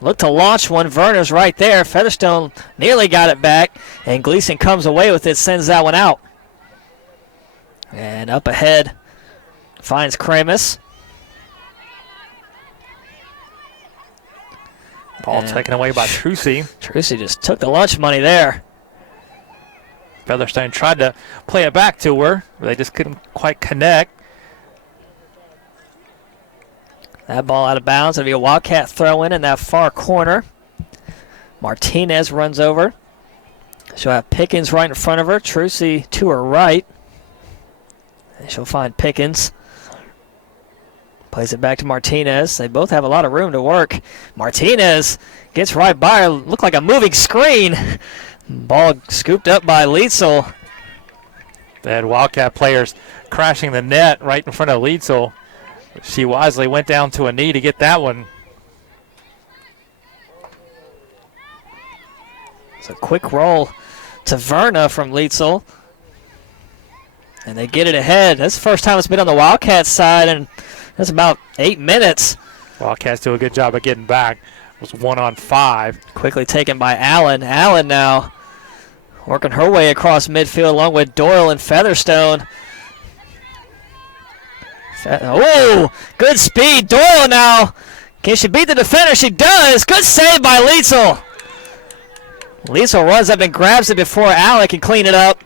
Looked to launch one, Werner's right there. Featherstone nearly got it back, and Gleason comes away with it, sends that one out. And up ahead, finds Kramus. Ball taken away by Trucy. Trucy just took the lunch money there. Featherstone tried to play it back to her, but they just couldn't quite connect. That ball out of bounds. It'll be a Wildcat throw in that far corner. Martinez runs over. She'll have Pickens right in front of her. Trucy to her right. And she'll find Pickens. Plays it back to Martinez. They both have a lot of room to work. Martinez gets right by her. Looked like a moving screen. Ball scooped up by Lietzel. They had Wildcat players crashing the net right in front of Lietzel. She wisely went down to a knee to get that one. It's a quick roll to Verna from Lietzel. And they get it ahead. That's the first time it's been on the Wildcats side, and that's about 8 minutes. Wildcats do a good job of getting back. It was 1-on-5. Quickly taken by Allen. Allen now working her way across midfield along with Doyle and Featherstone. Oh, good speed. Doyle now. Can she beat the defender? She does. Good save by Lietzel. Lietzel runs up and grabs it before Allen can clean it up.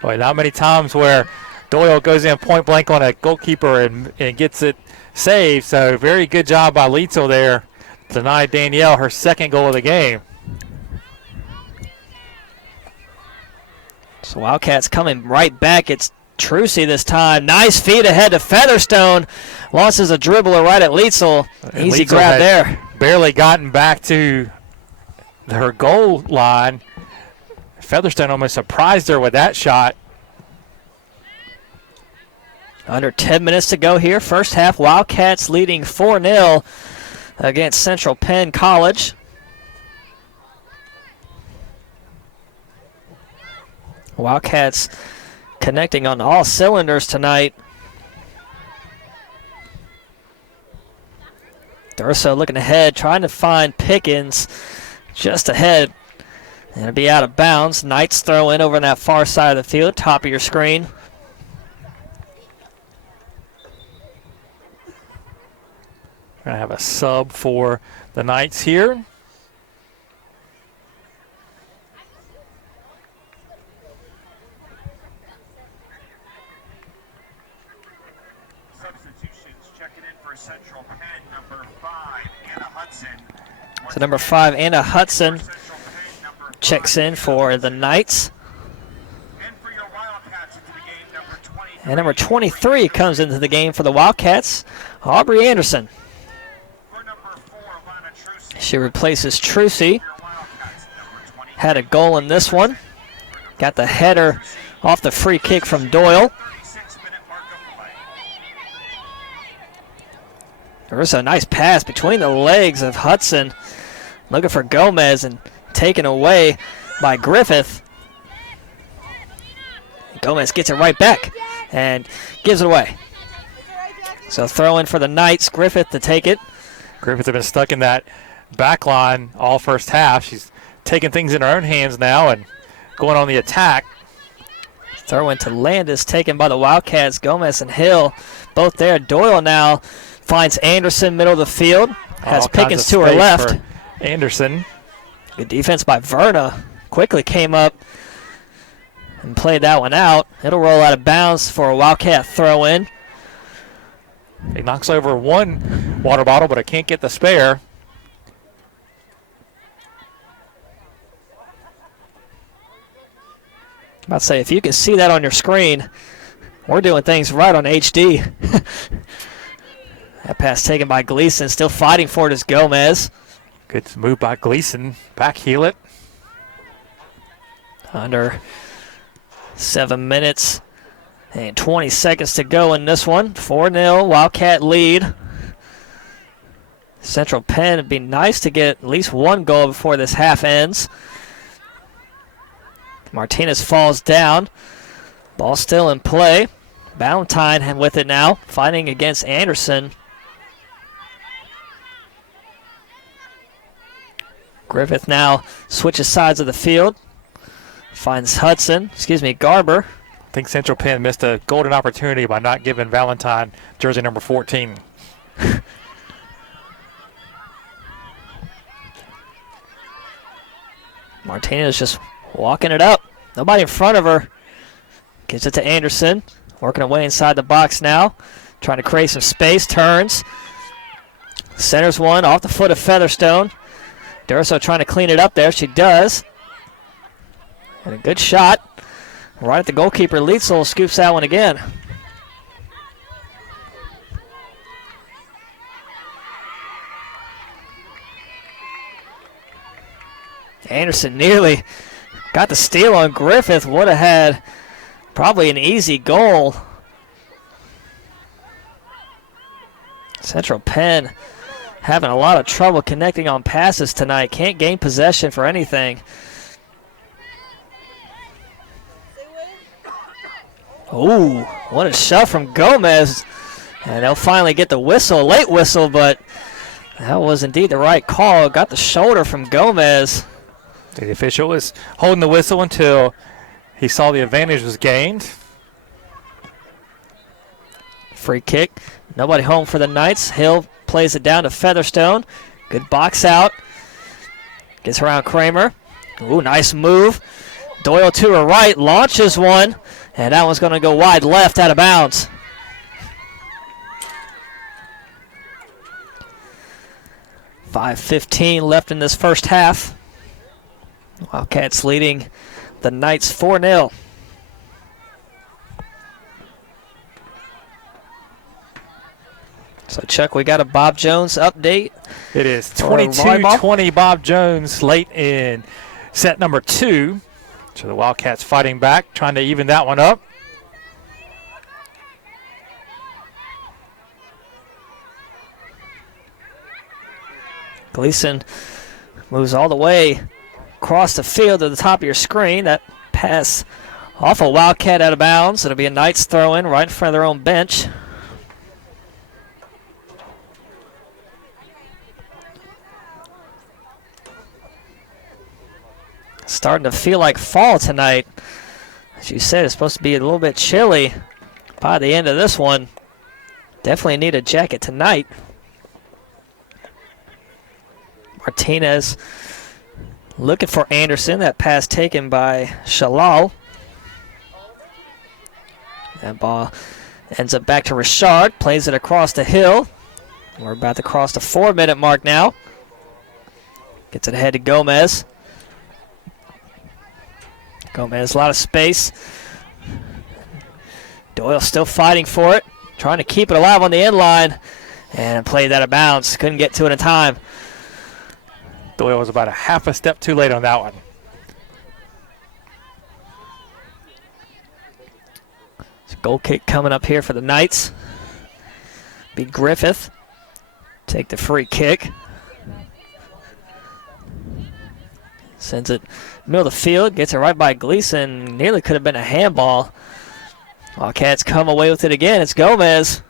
Boy, not many times where Doyle goes in point blank on a goalkeeper and gets it saved. So very good job by Lietzel there. Denied Danielle her second goal of the game. So Wildcats coming right back. It's Trucy this time. Nice feed ahead to Featherstone. Launches a dribbler right at Lietzel. Easy Lietzel grab there. Barely gotten back to her goal line. Featherstone almost surprised her with that shot. Under 10 minutes to go here. First half, Wildcats leading 4-0 against Central Penn College. Wildcats connecting on all cylinders tonight. Durso looking ahead, trying to find Pickens just ahead. And it'll be out of bounds. Knights throw in over on that far side of the field, top of your screen. We're going to have a sub for the Knights here. Substitutions checking in for Central Penn, number 5, Anna Hudson. So number 5, Anna Hudson, Central Penn, number 5, checks in for the Knights. And for your Wildcats into the game, number 23. And number 23 comes into the game for the Wildcats, Aubrey Anderson. For number 4, Lana Trucy. She replaces Trucy. For your Wildcats, number 20. Had a goal in this one. Got the header off the free kick from Doyle. 36-minute mark of play. There was a nice pass between the legs of Hudson. Looking for Gomez and taken away by Griffith. Gomez gets it right back and gives it away. So throw in for the Knights. Griffith to take it. Griffith has been stuck in that back line all first half. She's taking things in her own hands now and going on the attack. Throw in to Landis, taken by the Wildcats. Gomez and Hill both there. Doyle now finds Anderson, middle of the field. Has All kinds Pickens of to her space left. for Anderson. Good defense by Verna. Quickly came up and played that one out. It'll roll out of bounds for a Wildcat throw in. He knocks over one water bottle, but it can't get the spare. about to say, if you can see that on your screen, we're doing things right on HD. That pass taken by Gleason, still fighting for it is Gomez. Good move by Gleason. Back heel it. Under 7 minutes and 20 seconds to go in this one. 4-0 Wildcat lead. Central Penn, it'd be nice to get at least one goal before this half ends. Martinez falls down. Ball still in play. Ballantyne with it now, fighting against Anderson. Griffith now switches sides of the field. Finds Garber. I think Central Penn missed a golden opportunity by not giving Ballantyne jersey number 14. Martinez just walking it up. Nobody in front of her. Gives it to Anderson. Working away inside the box now. Trying to create some space. Turns. Centers one off the foot of Featherstone. Durso trying to clean it up there. She does. And a good shot. Right at the goalkeeper. Lietzel scoops that one again. Anderson nearly got the steal on Griffith. Would have had probably an easy goal. Central Penn having a lot of trouble connecting on passes tonight. Can't gain possession for anything. Ooh, what a shot from Gomez. And they'll finally get the whistle, late whistle, but that was indeed the right call. Got the shoulder from Gomez. The official was holding the whistle until he saw the advantage was gained. Free kick. Nobody home for the Knights. Hill plays it down to Featherstone. Good box out. Gets around Kramer. Ooh, nice move. Doyle to her right, launches one, and that one's going to go wide left out of bounds. .5:15 left in this first half. Wildcats leading the Knights 4-0. So, Chuck, we got a Bob Jones update. It is 22-20 Bob Jones late in set number 2. So the Wildcats fighting back, trying to even that one up. Gleason moves all the way across the field to the top of your screen. That pass off a Wildcat out of bounds. It'll be a Knights throw-in right in front of their own bench. Starting to feel like fall tonight. As you said, it's supposed to be a little bit chilly by the end of this one. Definitely need a jacket tonight. Martinez looking for Anderson. That pass taken by Shalal. That ball ends up back to Richard. Plays it across the hill. We're about to cross the 4-minute mark now. Gets it ahead to Gomez. Gomez, a lot of space. Doyle still fighting for it. Trying to keep it alive on the end line. And played that out of bounds. Couldn't get to it in time. Doyle was about a half a step too late on that one. It's a goal kick coming up here for the Knights. Be Griffith. Take the free kick. Sends it middle of the field. Gets it right by Gleason. Nearly could have been a handball. Wildcats come away with it again. It's Gomez.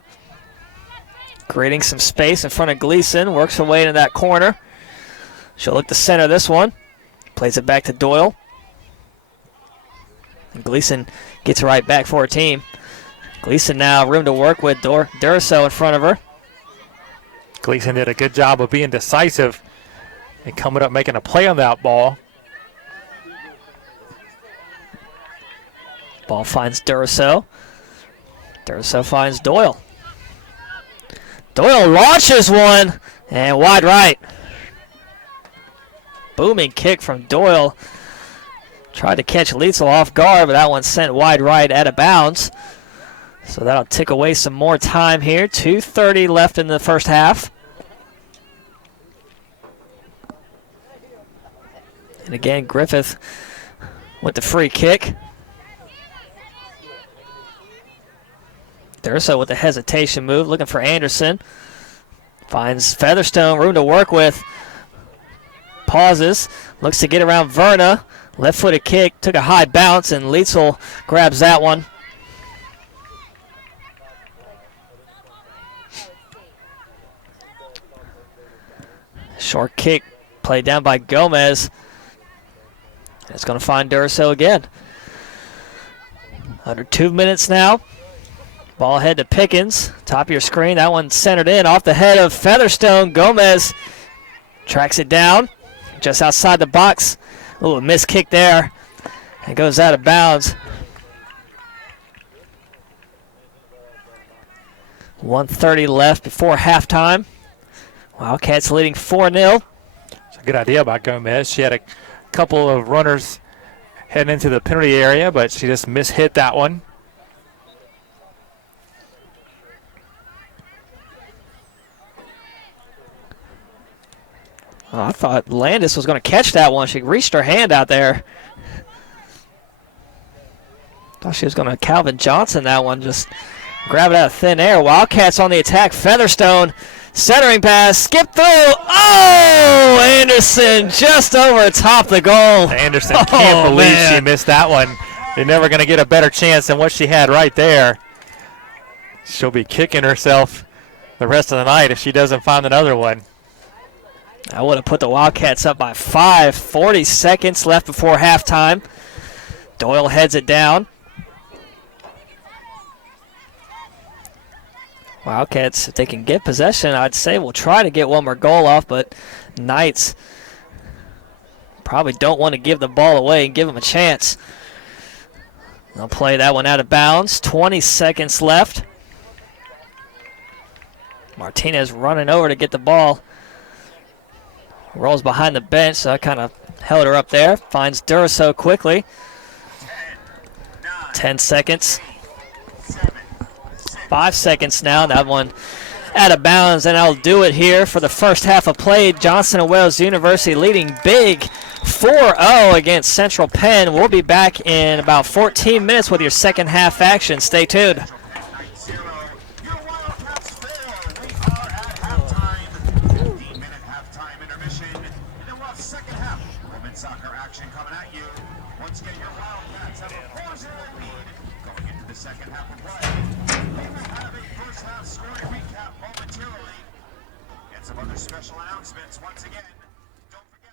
Creating some space in front of Gleason. Works her way into that corner. She'll look to center this one. Plays it back to Doyle. And Gleason gets it right back for her team. Gleason now room to work with. Durso in front of her. Gleason did a good job of being decisive and coming up making a play on that ball. Ball finds Durso. Durso finds Doyle. Doyle launches one and wide right. Booming kick from Doyle. Tried to catch Lietzel off guard, but that one sent wide right out of bounds. So that'll tick away some more time here. 2:30 left in the first half. And again, Griffith with the free kick. Durso with the hesitation move, looking for Anderson. Finds Featherstone, room to work with. Pauses, looks to get around Verna. Left-footed kick, took a high bounce, and Lietzel grabs that one. Short kick played down by Gomez. It's going to find Durso again. Under 2 minutes now. Ball ahead to Pickens. Top of your screen. That one centered in off the head of Featherstone. Gomez tracks it down just outside the box. Ooh, a missed kick there. It goes out of bounds. 1:30 left before halftime. Wildcats leading 4-0. It's a good idea by Gomez. She had a couple of runners heading into the penalty area, but she just mishit that one. Oh, I thought Landis was going to catch that one. She reached her hand out there. Thought she was going to Calvin Johnson that one. Just grab it out of thin air. Wildcats on the attack. Featherstone centering pass. Skip through. Oh! Anderson just over top the goal. Anderson can't believe she missed that one. You're never going to get a better chance than what she had right there. She'll be kicking herself the rest of the night if she doesn't find another one. I would have put the Wildcats up by 5. 40 seconds left before halftime. Doyle heads it down. Wildcats, if they can get possession, I'd say we'll try to get one more goal off, but Knights probably don't want to give the ball away and give them a chance. They'll play that one out of bounds. 20 seconds left. Martinez running over to get the ball. Rolls behind the bench, so I kind of held her up there. Finds Durso quickly. 10 seconds. 5 seconds now. That one out of bounds, and I'll do it here for the first half of play. Johnson & Wales University leading big 4-0 against Central Penn. We'll be back in about 14 minutes with your second half action. Stay tuned. Special announcements once again. Don't forget.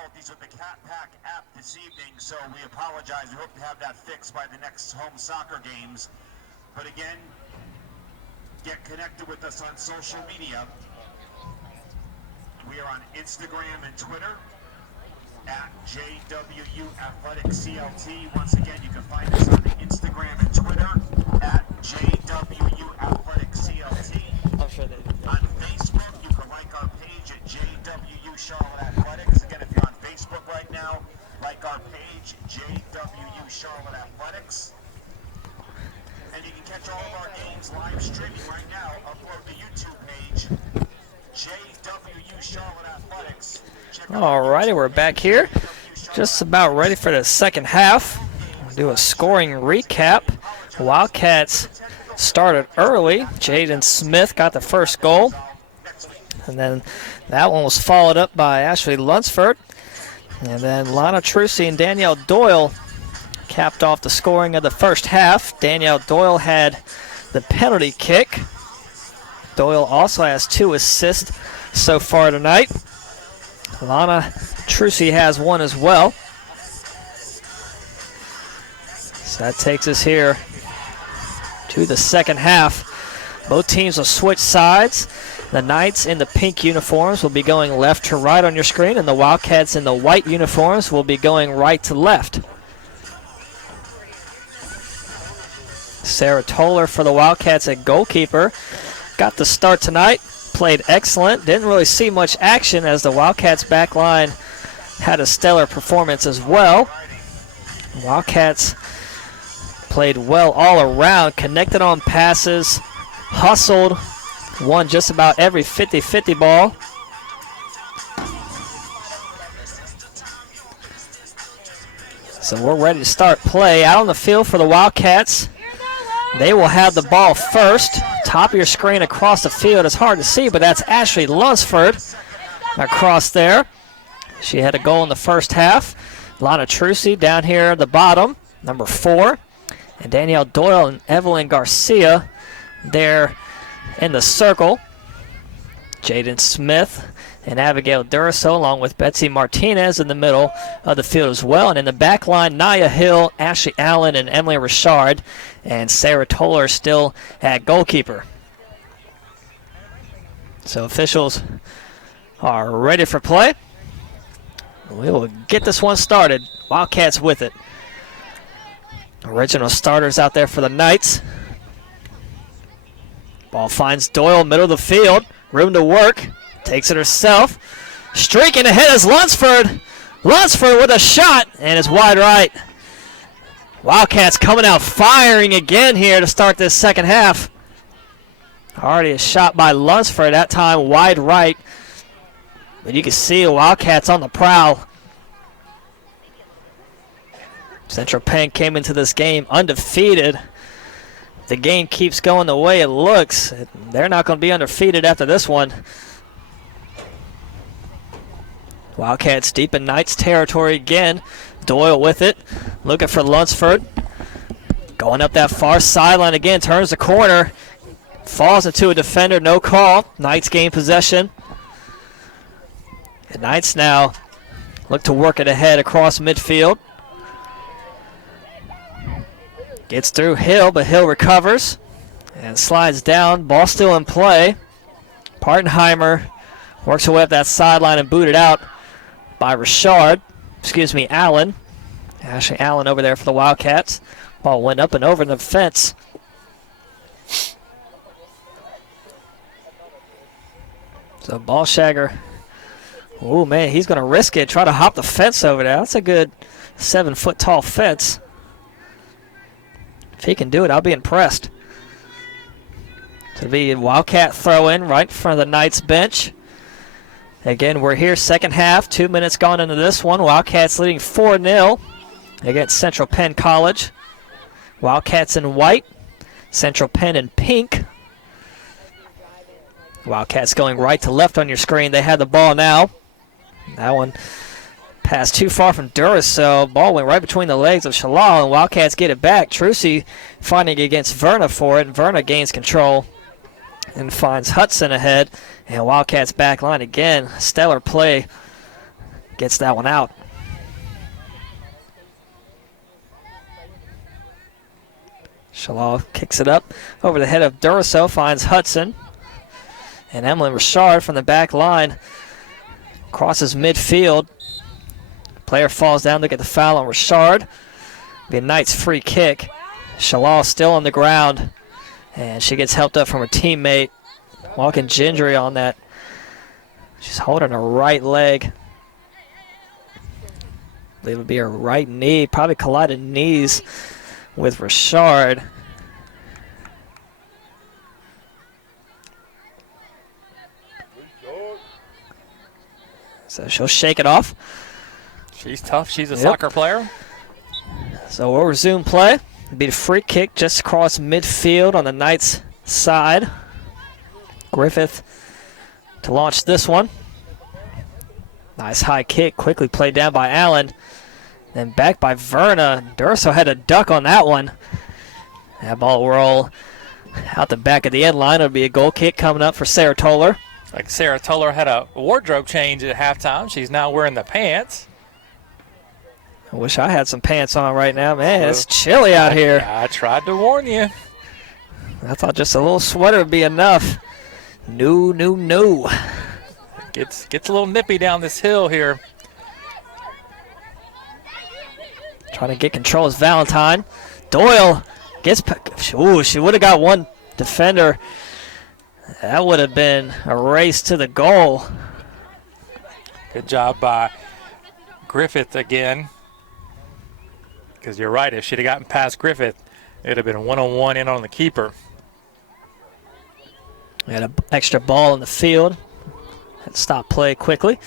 difficulties with the Cat Pack app this evening, so we apologize. We hope to have that fixed by the next home soccer games. But again, get connected with us on social media. We are on Instagram and Twitter at JWU Athletics CLT. Once again, you can find us on Instagram and Twitter at JWU Athletics CLT. I'm sure they do. On Facebook, you can like our page at JWU Charlotte Athletics. Again, if you're on Facebook right now, like our page, JWU Charlotte Athletics. And you can catch all of our games live streaming right now. Upload the YouTube page, JWU Charlotte Athletics. Alrighty, we're back here. Just about ready for the second half. We'll do a scoring recap. Wildcats started early. Jaden Smith got the first goal. And then that one was followed up by Ashley Lunsford. And then Lana Trucy and Danielle Doyle capped off the scoring of the first half. Danielle Doyle had the penalty kick. Doyle also has 2 assists so far tonight. Lana Trucy has 1 as well. So that takes us here to the second half. Both teams will switch sides. The Knights in the pink uniforms will be going left to right on your screen, and the Wildcats in the white uniforms will be going right to left. Sarah Toller for the Wildcats at goalkeeper. Got the start tonight. Played excellent. Didn't really see much action as the Wildcats back line had a stellar performance as well. Wildcats played well all around, connected on passes, hustled, won just about every 50-50 ball. So we're ready to start play. Out on the field for the Wildcats. They will have the ball first. Top of your screen across the field. It's hard to see, but that's Ashley Lunsford across there. She had a goal in the first half. Lana Trucy down here at the bottom, number 4. And Danielle Doyle and Evelyn Garcia there in the circle. Jaden Smith and Abigail Duraso along with Betsy Martinez in the middle of the field as well. And in the back line, Naya Hill, Ashley Allen, and Emily Richard. And Sarah Toller still at goalkeeper. So officials are ready for play. We will get this one started. Wildcats with it. Original starters out there for the Knights. Ball finds Doyle, middle of the field. Room to work. Takes it herself. Streaking ahead is Lunsford. Lunsford with a shot, and it's wide right. Wildcats coming out firing again here to start this second half. Already a shot by Lunsford, that time wide right. But you can see the Wildcats on the prowl. Central Penn came into this game undefeated. The game keeps going the way it looks. They're not going to be undefeated after this one. Wildcats deep in Knights territory again. Doyle with it, looking for Lunsford. Going up that far sideline again, turns the corner. Falls into a defender, no call. Knights gain possession. And Knights now look to work it ahead across midfield. Gets through Hill, but Hill recovers and slides down. Ball still in play. Partenheimer works away up that sideline and booted out by Allen. Ashley Allen over there for the Wildcats. Ball went up and over the fence. So Ballshagger, oh man, he's going to risk it, try to hop the fence over there. That's a good 7-foot tall fence. If he can do it, I'll be impressed. So it'll be a Wildcat throw in right in front of the Knights bench. Again, we're here second half, 2 minutes gone into this one. Wildcats leading 4-0 against Central Penn College. Wildcats in white, Central Penn in pink. Wildcats going right to left on your screen. They have the ball now. That one passed too far from Duraso. Ball went right between the legs of Shalal, and Wildcats get it back. Trucy finding against Verna for it, and Verna gains control and finds Hudson ahead. And Wildcats back line again. Stellar play gets that one out. Shalal kicks it up over the head of Duraso, finds Hudson. And Emily Richard from the back line crosses midfield. Player falls down to get the foul on Richard. Be a Knights free kick. Shalal still on the ground. And she gets helped up from her teammate. Walking gingery on that. She's holding her right leg. I believe it would be her right knee. Probably collided knees with Richard. So she'll shake it off. She's tough. She's a soccer player. So we'll resume play. It'll be the free kick just across midfield on the Knights side. Griffith to launch this one. Nice high kick, quickly played down by Allen. Then back by Verna. Durso had a duck on that one. That ball will roll out the back of the end line. It'll be a goal kick coming up for Sarah Toller. Like Sarah Toller had a wardrobe change at halftime. She's now wearing the pants. I wish I had some pants on right now. Man, it's chilly out here. I tried to warn you. I thought just a little sweater would be enough. No. Gets a little nippy down this hill here. Trying to get control is Valentine. Doyle gets... Ooh, she would have got one defender. That would have been a race to the goal. Good job by Griffith again. Because you're right, if she'd have gotten past Griffith, it would have been a one-on-one in on the keeper. We had an extra ball in the field. Had to stop play quickly.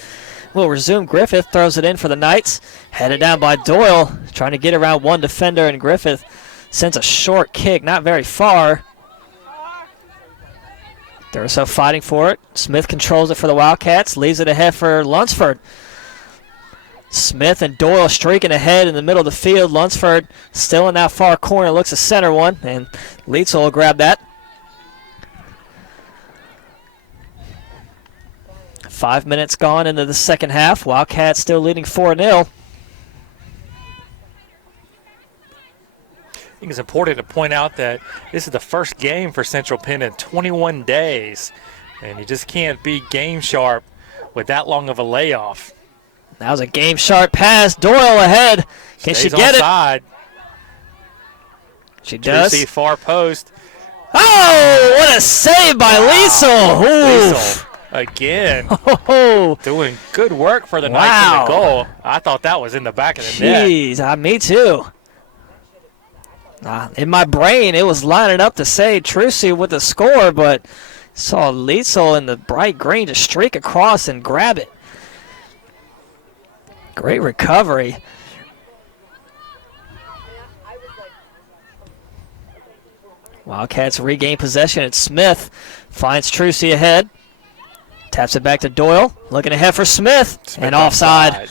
We'll resume. Griffith throws it in for the Knights. Headed down by Doyle. Trying to get around one defender, and Griffith sends a short kick, not very far. They're so fighting for it. Smith controls it for the Wildcats. Leaves it ahead for Lunsford. Smith and Doyle streaking ahead in the middle of the field. Lunsford still in that far corner. Looks a center one, and Leitzel will grab that. 5 minutes gone into the second half. Wildcats still leading 4-0. I think it's important to point out that this is the first game for Central Penn in 21 days, and you just can't be game sharp with that long of a layoff. That was a game sharp pass. Doyle ahead. Can she get it? She does. Tracy far post. Oh, what a save by Liesel. Liesel again. Oh, doing good work for the Knights in the goal. I thought that was in the back of the net. Jeez, me too. In my brain, it was lining up to say Trucy with the score, but saw Liesel in the bright green just streak across and grab it. Great recovery. Wildcats regain possession, and Smith finds Trucy ahead. Taps it back to Doyle. Looking ahead for Smith and offside.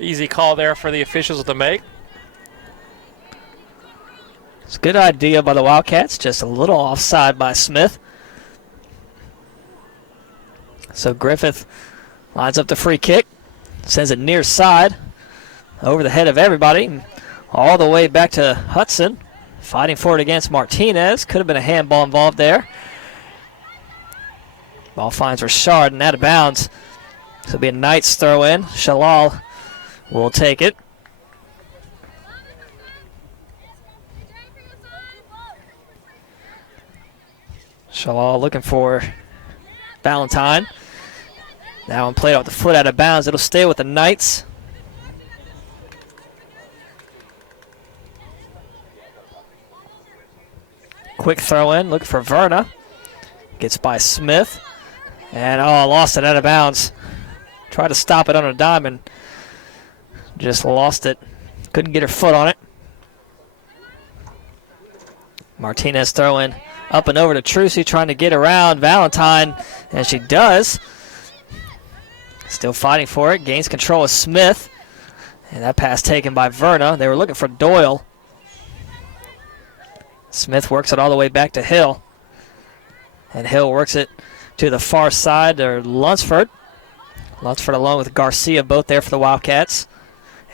Easy call there for the officials to make. It's a good idea by the Wildcats, just a little offside by Smith. So Griffith lines up the free kick, sends it near side, over the head of everybody, all the way back to Hudson, fighting for it against Martinez. Could have been a handball involved there. Ball finds Richard and out of bounds. So it'll be a Knights throw in. Shalal will take it. Shalal looking for Valentine. That one played off the foot out of bounds. It'll stay with the Knights. Quick throw in, looking for Verna. Gets by Smith. And lost it out of bounds. Tried to stop it on a dime and just lost it. Couldn't get her foot on it. Martinez throw in. Up and over to Trucy, trying to get around Valentine, and she does. Still fighting for it. Gains control of Smith. And that pass taken by Verna. They were looking for Doyle. Smith works it all the way back to Hill. And Hill works it to the far side, or Lunsford. Lunsford along with Garcia, both there for the Wildcats.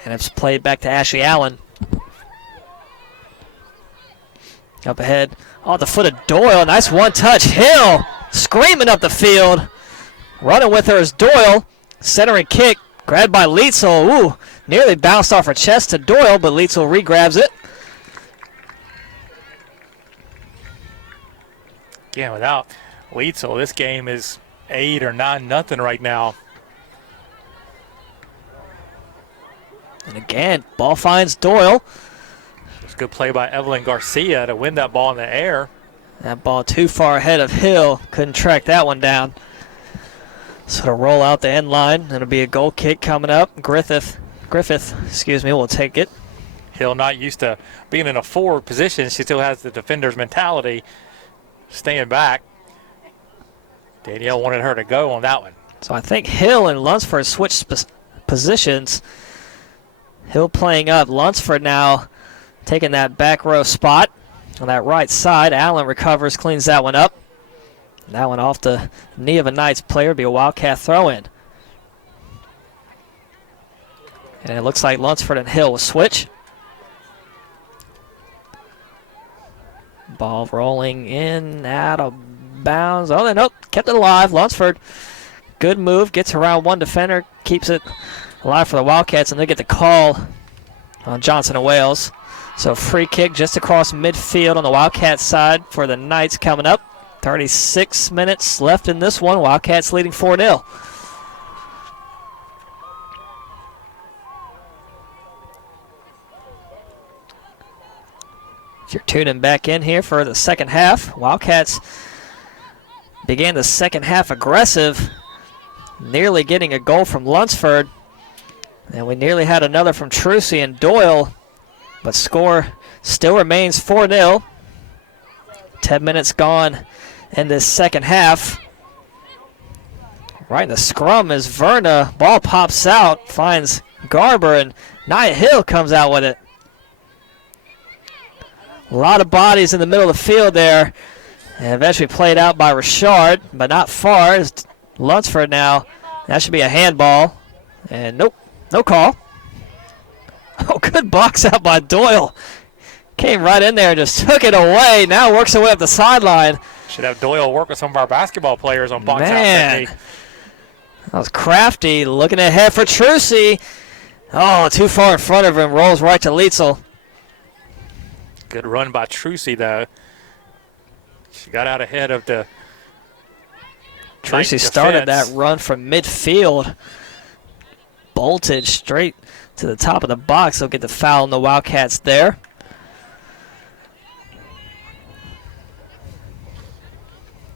And it's played back to Ashley Allen. Up ahead, off the foot of Doyle. Nice one-touch. Hill screaming up the field. Running with her is Doyle. Centering kick, grabbed by Lietzel. Ooh, nearly bounced off her chest to Doyle, but Lietzel re-grabs it. Again, without Lietzel, this game is 8 or 9-0 right now. And again, ball finds Doyle. It's a good play by Evelyn Garcia to win that ball in the air. That ball too far ahead of Hill. Couldn't track that one down. So to roll out the end line. It'll be a goal kick coming up. Griffith, will take it. Hill not used to being in a forward position. She still has the defender's mentality, staying back. Danielle wanted her to go on that one. So I think Hill and Lunsford switched positions. Hill playing up. Lunsford now taking that back row spot on that right side. Allen recovers, cleans that one up. That one off the knee of a Knights player. Be a Wildcat throw-in. And it looks like Lunsford and Hill will switch. Ball rolling in, out of bounds. Oh, nope, kept it alive. Lunsford, good move, gets around one defender, keeps it alive for the Wildcats, and they get the call on Johnson and Wales. So free kick just across midfield on the Wildcats side for the Knights coming up. 36 minutes left in this one. Wildcats leading 4-0. If you're tuning back in here for the second half, Wildcats began the second half aggressive, nearly getting a goal from Lunsford. And we nearly had another from Trucy and Doyle, but score still remains 4-0. 10 minutes gone in this second half. Right in the scrum is Verna. Ball pops out, finds Garber, and Nia Hill comes out with it. A lot of bodies in the middle of the field there. And eventually played out by Richard, but not far. It's Lunsford now. That should be a handball. And nope, no call. Oh, good box out by Doyle. Came right in there and just took it away. Now works her way up the sideline. Should have Doyle work with some of our basketball players on box out technique. That was crafty. Looking ahead for Trucy. Oh, too far in front of him. Rolls right to Lietzel. Good run by Trucy, though. She got out ahead of the Trucy started that run from midfield. Bolted straight to the top of the box. They'll get the foul on the Wildcats there.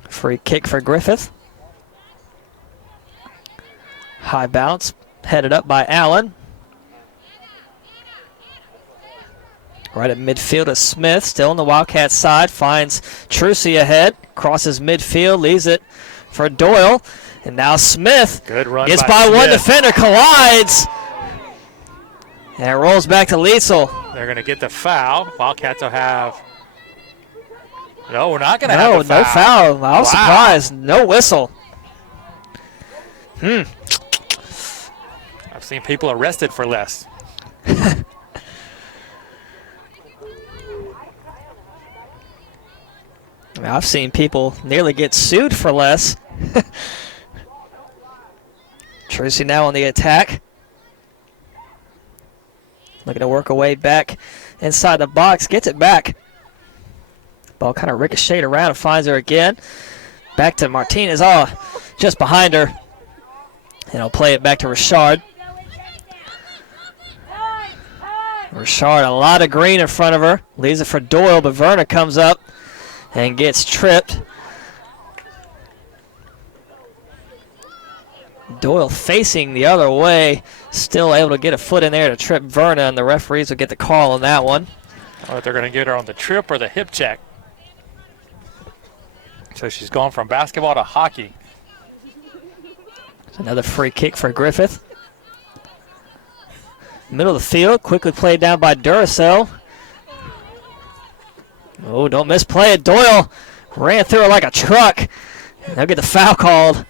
Free kick for Griffith. High bounce, headed up by Allen. Right at midfield is Smith, still on the Wildcats side, finds Trucy ahead, crosses midfield, leaves it for Doyle, and now Smith good run gets by Smith. One defender, collides, and it rolls back to Lietzel. They're going to get the foul. Wildcats will have... No, we're not going to have the foul. No foul. I was surprised. No whistle. I've seen people arrested for less. I've seen people nearly get sued for less. Trucy now on the attack. Looking to work her way back inside the box. Gets it back. Ball kind of ricocheted around and finds her again. Back to Martinez. Oh, just behind her. And he'll play it back to Richard. Richard, a lot of green in front of her. Leaves it for Doyle, but Verna comes up and gets tripped. Doyle facing the other way, still able to get a foot in there to trip Verna, and the referees will get the call on that one. Oh, they're going to get her on the trip or the hip check. So she's gone from basketball to hockey. Another free kick for Griffith. Middle of the field, quickly played down by Duracell. Oh, don't misplay it. Doyle ran through it like a truck. They'll get the foul called.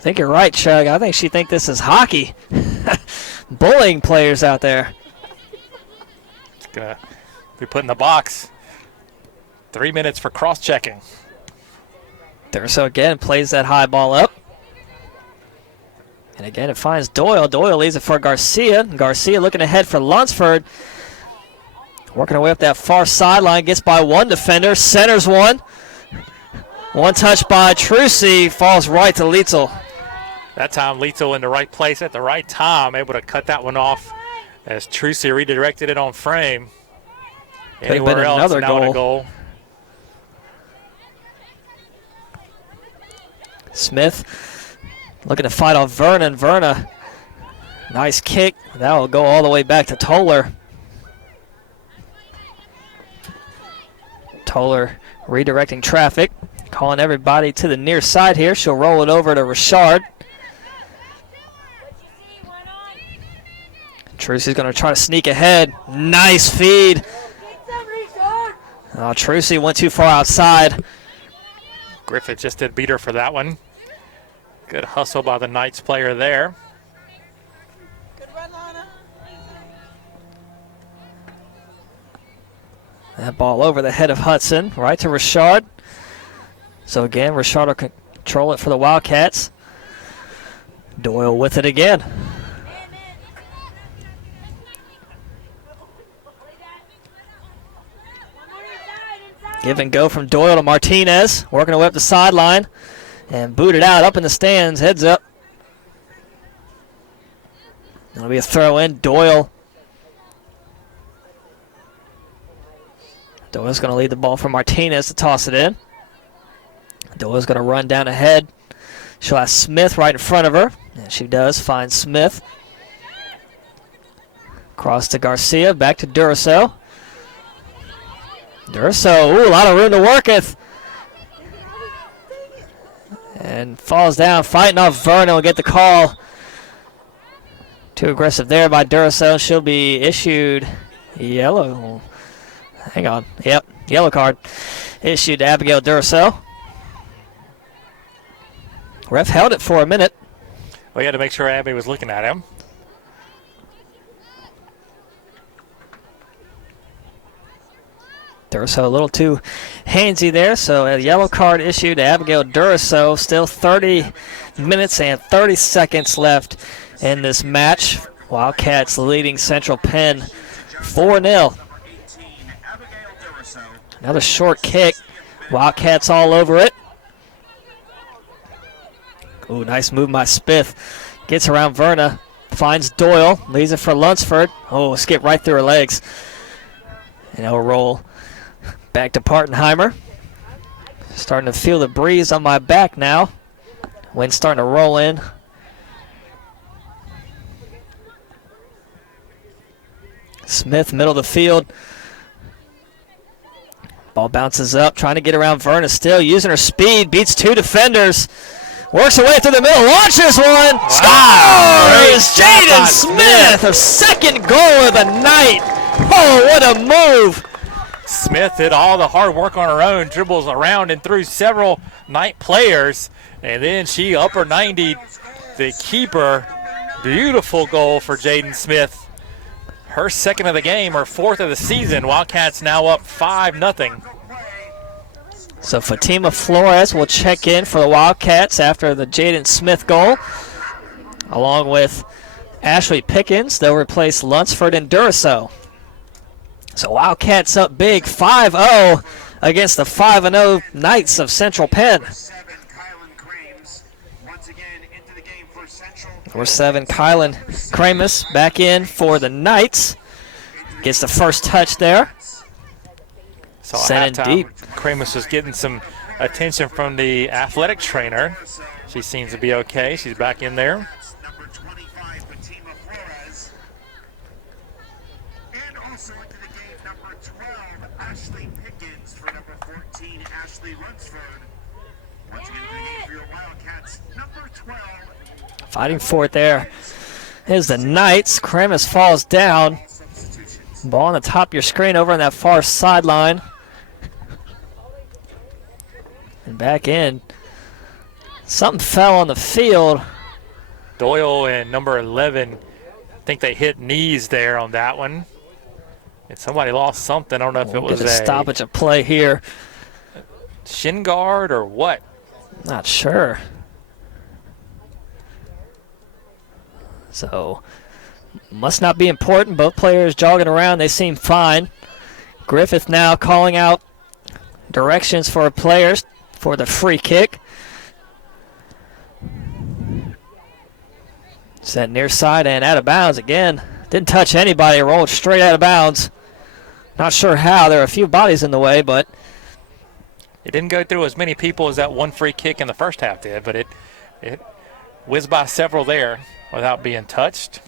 I think you're right, Chug. I think she thinks this is hockey. Bullying players out there. It's going to be put in the box. 3 minutes for cross-checking. Durso again plays that high ball up. And again, it finds Doyle. Doyle leaves it for Garcia. Garcia looking ahead for Lunsford. Working her way up that far sideline. Gets by one defender. Centers one. One touch by Trucy. Falls right to Lietzel. That time, Lietzel in the right place at the right time. Able to cut that one off as Trucy redirected it on frame. Could have been another goal. Smith looking to fight off Vernon. Verna, nice kick. That will go all the way back to Toller. Toller redirecting traffic, calling everybody to the near side here. She'll roll it over to Richard. Trucy's going to try to sneak ahead. Nice feed. Oh, Trucy went too far outside. Griffith just did beat her for that one. Good hustle by the Knights player there. Good run, Lana. That ball over the head of Hudson, right to Richard. So again, Richard will control it for the Wildcats. Doyle with it again. Give and go from Doyle to Martinez, working her way up the sideline. And booted out up in the stands, heads up. It'll be a throw in. Doyle's going to lead the ball for Martinez to toss it in. Doyle's going to run down ahead. She'll have Smith right in front of her. And she does find Smith. Cross to Garcia, back to Durso. Durso, ooh, a lot of room to work with. And falls down, fighting off Vernon will get the call. Too aggressive there by Duracell. She'll be issued yellow. Hang on. Yep, yellow card issued to Abigail Duracell. Ref held it for a minute. We had to make sure Abby was looking at him. Duracell a little too handsy there, so a yellow card issued to Abigail Duracell. Still 30 minutes and 30 seconds left in this match. Wildcats leading Central Penn 4-0. Another short kick. Wildcats all over it. Ooh, nice move by Smith. Gets around Verna. Finds Doyle. Leaves it for Lunsford. Oh, skip right through her legs. And it'll roll back to Partenheimer. Starting to feel the breeze on my back now. Wind's starting to roll in. Smith, middle of the field. Ball bounces up, trying to get around Verna still, using her speed, beats two defenders. Works her way through the middle, launches one, scores! Jaden Smith, her second goal of the night. Oh, what a move! Smith did all the hard work on her own, dribbles around and through several Knight players, and then she upper 90'd the keeper. Beautiful goal for Jaden Smith. Her second of the game, her fourth of the season. Wildcats now up 5-0. So Fatima Flores will check in for the Wildcats after the Jaden Smith goal. Along with Ashley Pickens, they'll replace Lunsford and Duracell. So Wildcats up big, 5-0 against the 5-0 Knights of Central Penn. Number 7, Kylan Kramus back in for the Knights. Gets the first touch there. So sent in deep. Kramus was getting some attention from the athletic trainer. She seems to be okay. She's back in there. Number 25, Fatima Flores. And also into the game, number 12, Ashley Pickens for number 14, Ashley Lunsford. Once again, into the game for your Wildcats, number 12. Fighting for it there is the Knights. Kramus falls down. Ball on the top of your screen over on that far sideline. And back in. Something fell on the field. Doyle and number 11, I think they hit knees there on that one. And somebody lost something. I don't know if it was a stoppage of play here. Shin guard or what. Not sure. So, must not be important. Both players jogging around. They seem fine. Griffith now calling out directions for players for the free kick. Set near side and out of bounds again. Didn't touch anybody. Rolled straight out of bounds. Not sure how. There are a few bodies in the way, but it didn't go through as many people as that one free kick in the first half did, but it whizzed by several there without being touched.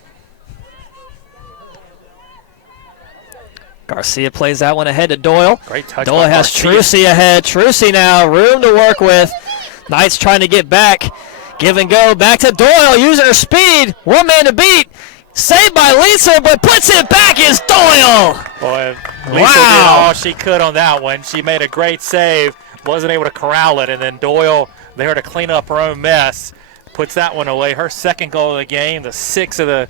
Garcia plays that one ahead to Doyle. Great touch. Doyle has Trucy ahead. Trucy now, room to work with. Knights trying to get back. Give and go. Back to Doyle, using her speed. One man to beat. Saved by Lisa, but puts it back is Doyle. Boy, Lisa did all she could on that one. She made a great save. Wasn't able to corral it, and then Doyle there to clean up her own mess. Puts that one away. Her second goal of the game, the 6th of the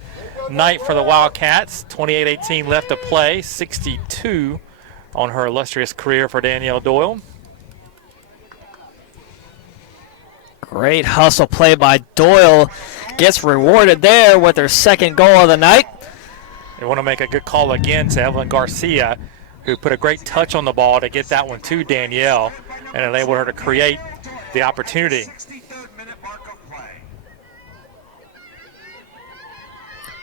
night for the Wildcats. 28-18 left to play. 62 on her illustrious career for Danielle Doyle. Great hustle play by Doyle. Gets rewarded there with her second goal of the night. They want to make a good call again to Evelyn Garcia, who put a great touch on the ball to get that one to Danielle and enabled her to create the opportunity.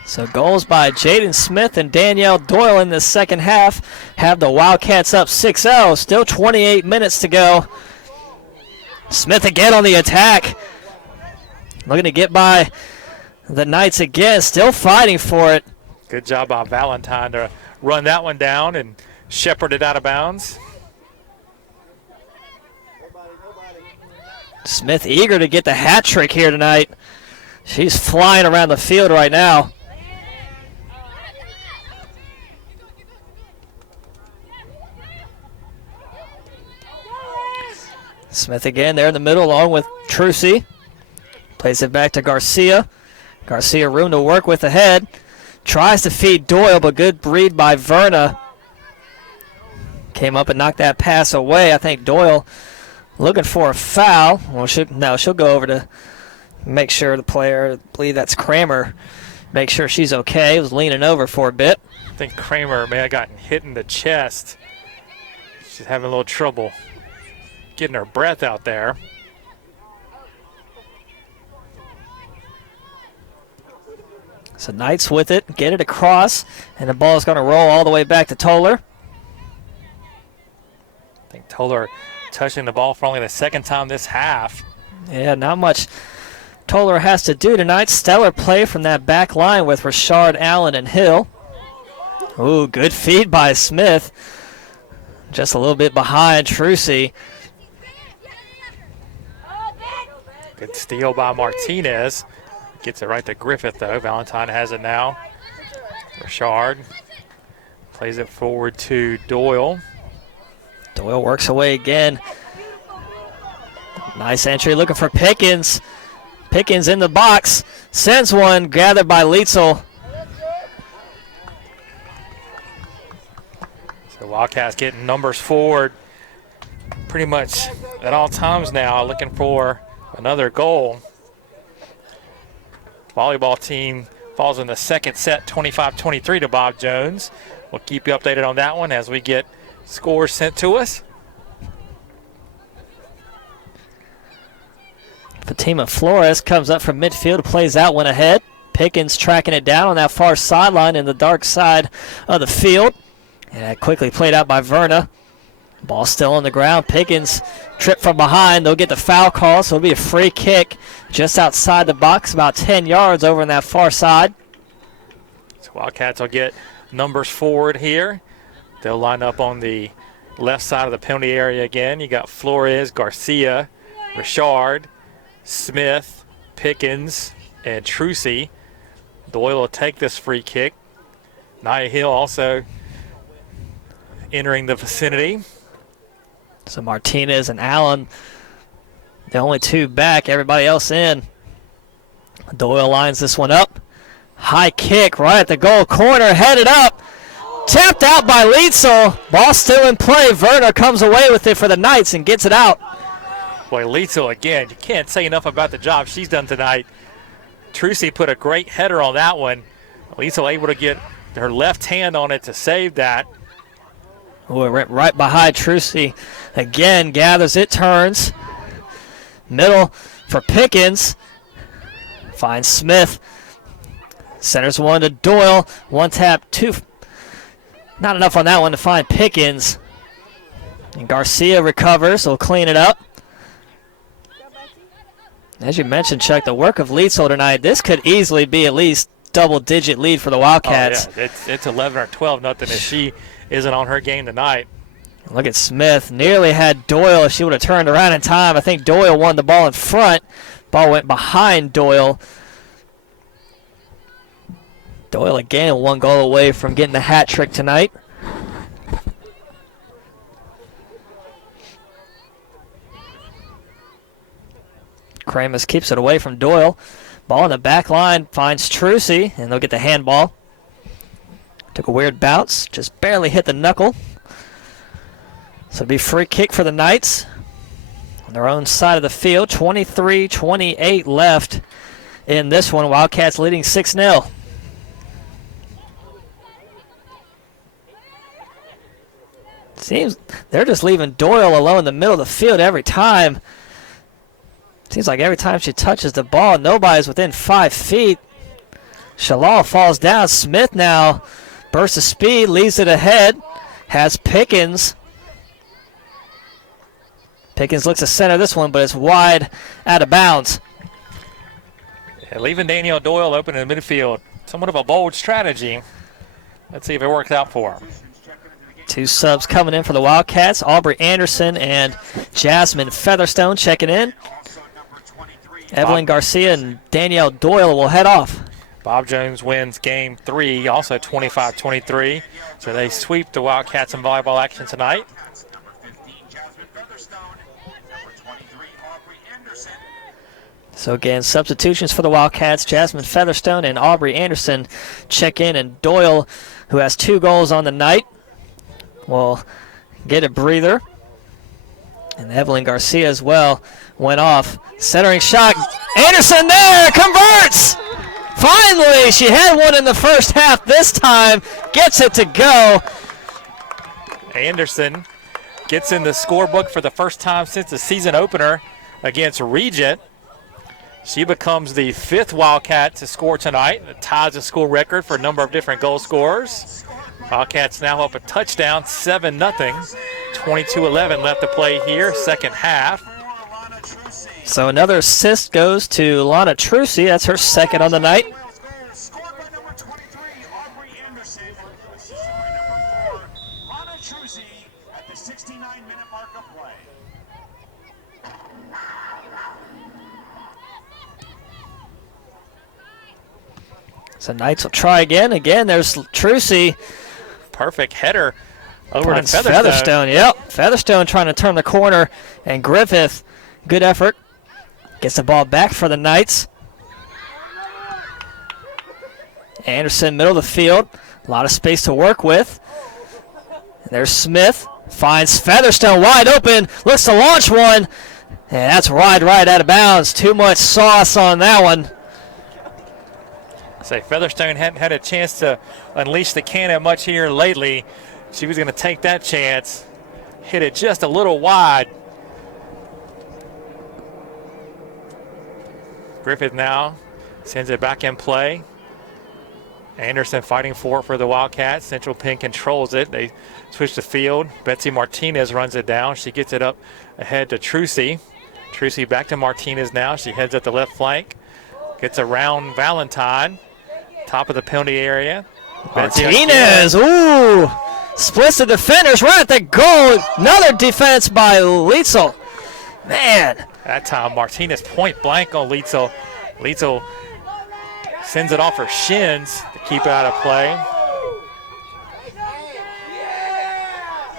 So goals by Jaden Smith and Danielle Doyle in the second half have the Wildcats up 6-0. Still 28 minutes to go. Smith again on the attack. Looking to get by the Knights again. Still fighting for it. Good job by Valentine to run that one down and shepherd it out of bounds. Smith eager to get the hat trick here tonight. She's flying around the field right now. Smith again there in the middle along with Trucy. Plays it back to Garcia. Garcia room to work with ahead. Tries to feed Doyle, but good read by Verna. Came up and knocked that pass away. I think Doyle looking for a foul. Well, she'll go over to make sure the player, I believe that's Kramer, make sure she's okay. Was leaning over for a bit. I think Kramer may have gotten hit in the chest. She's having a little trouble getting her breath out there. So Knights with it, get it across, and the ball is going to roll all the way back to Toller. I think Toller touching the ball for only the second time this half. Yeah, not much Toller has to do tonight. Stellar play from that back line with Richard, Allen, and Hill. Ooh, good feed by Smith. Just a little bit behind Trucy. Good steal by Martinez. Gets it right to Griffith, though. Valentine has it now. Richard plays it forward to Doyle. Doyle works away again. Nice entry looking for Pickens. Pickens in the box. Sends one, gathered by Lietzel. So Wildcats getting numbers forward pretty much at all times now, looking for another goal. Volleyball team falls in the second set, 25-23 to Bob Jones. We'll keep you updated on that one as we get scores sent to us. Fatima Flores comes up from midfield, plays that one ahead. Pickens tracking it down on that far sideline in the dark side of the field. And quickly played out by Verna. Ball still on the ground. Pickens tripped from behind. They'll get the foul call, so it'll be a free kick just outside the box, about 10 yards over on that far side. So Wildcats will get numbers forward here. They'll line up on the left side of the penalty area again. You got Flores, Garcia, Richard, Smith, Pickens, and Trucy. Doyle will take this free kick. Nia Hill also entering the vicinity. So Martinez and Allen The only two back, everybody else in. Doyle lines this one up. High kick right at the goal corner, headed up. Tapped out by Lietzel. Ball still in play. Werner comes away with it for the Knights and gets it out. Boy, Lietzel again, you can't say enough about the job she's done tonight. Trucy put a great header on that one. Lietzel able to get her left hand on it to save that. Oh, it went right behind Trucy. Again, gathers it, turns. Middle for Pickens. Finds Smith. Centers one to Doyle. One tap, two. Not enough on that one to find Pickens. And Garcia recovers, will clean it up. As you mentioned, Chuck, the work of Lietzel tonight, this could easily be at least double-digit lead for the Wildcats. Oh, yeah. It's 11 or 12 nothing if she isn't on her game tonight. Look at Smith. Nearly had Doyle if she would have turned around in time. I think Doyle won the ball in front. Ball went behind Doyle. Doyle again 1 goal away from getting the hat trick tonight. Kramus keeps it away from Doyle. Ball in the back line finds Trucy, and they'll get the handball. Took a weird bounce, just barely hit the knuckle. So it'll be free kick for the Knights on their own side of the field. 23-28 left in this one. Wildcats leading 6-0. Seems they're just leaving Doyle alone in the middle of the field every time. Seems like every time she touches the ball, nobody's within 5 feet. Shalal falls down. Smith now bursts of speed, leaves it ahead. Has Pickens. Pickens looks to center this one, but it's wide out of bounds. Yeah, leaving Danielle Doyle open in the midfield. Somewhat of a bold strategy. Let's see if it works out for her. 2 subs coming in for the Wildcats. Aubrey Anderson and Jasmine Featherstone checking in. Evelyn Garcia and Danielle Doyle will head off. Bob Jones wins game 3, also 25-23. So they sweep the Wildcats in volleyball action tonight. So again, substitutions for the Wildcats. Jasmine Featherstone and Aubrey Anderson check in, and Doyle, who has 2 goals on the night, will get a breather. And Evelyn Garcia as well went off. Centering shot. Anderson there, converts! Finally, she had one in the first half. This time, gets it to go. Anderson gets in the scorebook for the first time since the season opener against Regent. She becomes the 5th Wildcat to score tonight. It ties the school record for a number of different goal scorers. Wildcats now up a touchdown, 7-0. 22-11 left to play here, second half. So another assist goes to Lana Trucy. That's her 2nd on the night. So Knights will try again. Again, there's Trucy. Perfect header over to Featherstone. Featherstone, yep. Featherstone trying to turn the corner, and Griffith, good effort. Gets the ball back for the Knights. Anderson, middle of the field. A lot of space to work with. And there's Smith. Finds Featherstone wide open. Looks to launch one. And that's right out of bounds. Too much sauce on that one. Say Featherstone hadn't had a chance to unleash the cannon much here lately. She was going to take that chance. Hit it just a little wide. Griffith now sends it back in play. Anderson fighting for it for the Wildcats. Central Penn controls it. They switch the field. Betsy Martinez runs it down. She gets it up ahead to Trucy. Trucy back to Martinez now. She heads up the left flank. Gets around Valentine. Top of the penalty area. Martinez, ooh! Splits the defenders right at the goal. Another defense by Lietzel. Man. That time, Martinez point blank on Lietzel. Lietzel sends it off her shins to keep it out of play.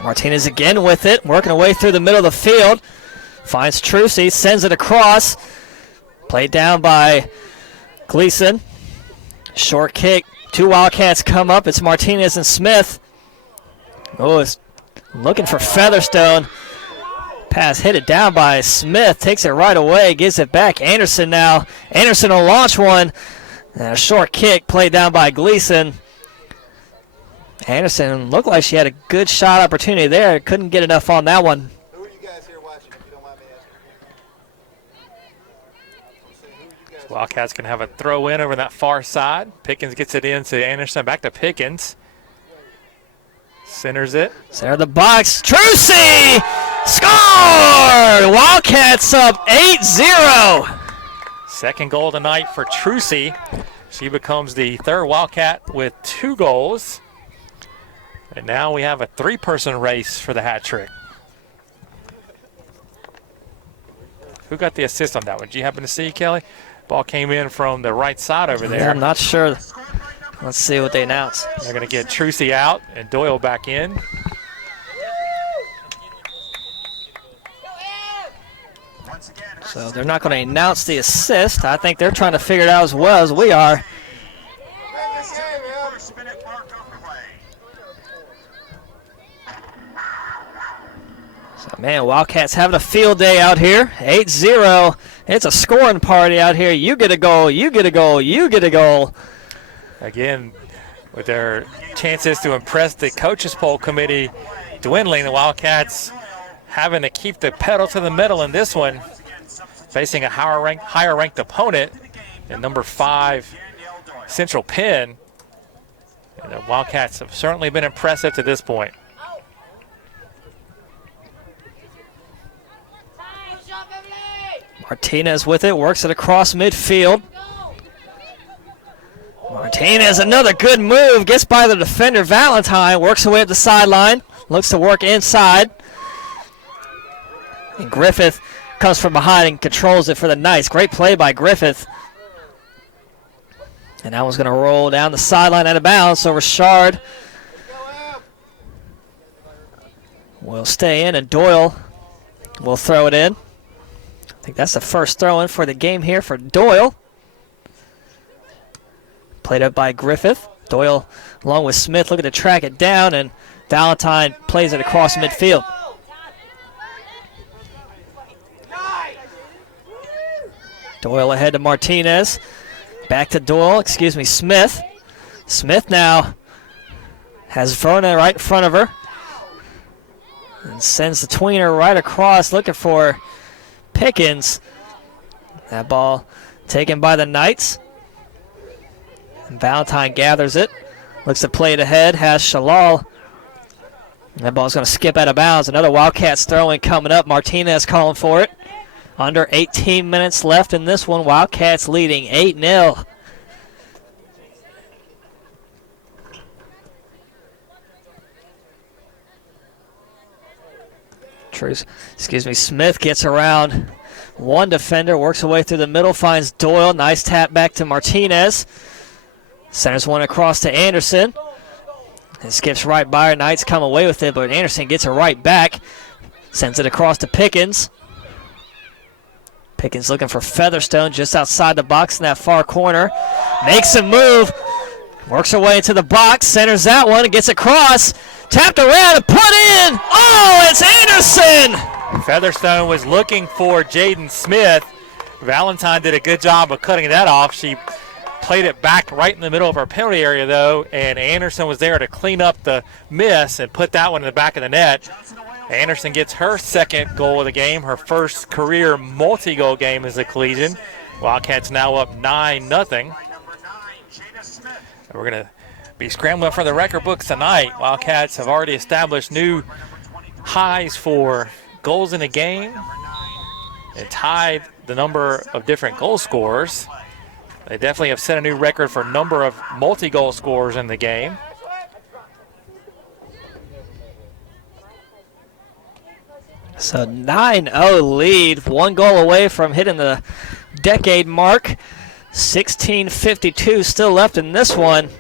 Martinez again with it, working her way through the middle of the field. Finds Trucy, sends it across. Played down by Gleason. Short kick. 2 Wildcats come up. It's Martinez and Smith. Oh, it's looking for Featherstone. Pass hit it down by Smith. Takes it right away. Gives it back. Anderson now. Anderson will launch one. And a short kick played down by Gleason. Anderson looked like she had a good shot opportunity there. Couldn't get enough on that one. Who are you guys here watching, if you don't mind me asking? Wildcats can have a throw in over that far side. Pickens gets it in to Anderson. Back to Pickens. Centers it. Center of the box. Trucy! Score! Wildcats up 8-0. Second goal tonight for Trucy. She becomes the third Wildcat with 2 goals. And now we have a 3-person race for the hat trick. Who got the assist on that one? Did you happen to see, Kelly? Ball came in from the right side over there. Yeah, I'm not sure. Let's see what they announce. They're going to get Trucy out and Doyle back in. So they're not going to announce the assist. I think they're trying to figure it out as well as we are. So, man, Wildcats having a field day out here. 8-0. It's a scoring party out here. You get a goal, you get a goal, you get a goal. Again, with their chances to impress the coaches poll committee dwindling, the Wildcats having to keep the pedal to the metal in this one, facing a higher ranked opponent in number 5 Central Penn. And the Wildcats have certainly been impressive to this point. Martinez with it, works it across midfield. Martinez, another good move, gets by the defender Valentine, works away at the sideline, looks to work inside. And Griffith comes from behind and controls it for the Knights. Great play by Griffith. And that one's going to roll down the sideline out of bounds, so Richard will stay in, and Doyle will throw it in. I think that's the first throw-in for the game here for Doyle. Played up by Griffith. Doyle, along with Smith, looking to track it down, and Valentine plays it across midfield. Doyle ahead to Martinez. Back to Doyle, Smith. Smith now has Verna right in front of her. And sends the tweener right across, looking for Pickens. That ball taken by the Knights. And Valentine gathers it. Looks to play it ahead. Has Shalal. And that ball's going to skip out of bounds. Another Wildcats throw-in coming up. Martinez calling for it. Under 18 minutes left in this one. Wildcats leading 8-0. Smith gets around one defender, works away through the middle, finds Doyle. Nice tap back to Martinez. Centers one across to Anderson. It skips right by her. Knights come away with it, but Anderson gets it right back. Sends it across to Pickens. Pickens looking for Featherstone just outside the box in that far corner. Makes a move. Works her way into the box. Centers that one and gets across. Tapped around and put in. Oh, it's Anderson! Featherstone was looking for Jaden Smith. Valentine did a good job of cutting that off. She played it back right in the middle of our penalty area, though, and Anderson was there to clean up the miss and put that one in the back of the net. Anderson gets her second goal of the game, her first career multi-goal game as a collegian. Wildcats now up 9-0. We're going to be scrambling for the record books tonight. Wildcats have already established new highs for goals in a game and tied the number of different goal scorers. They definitely have set a new record for number of multi-goal scorers in the game. So 9-0 lead, 1 goal away from hitting the decade mark. 16:52 still left in this one.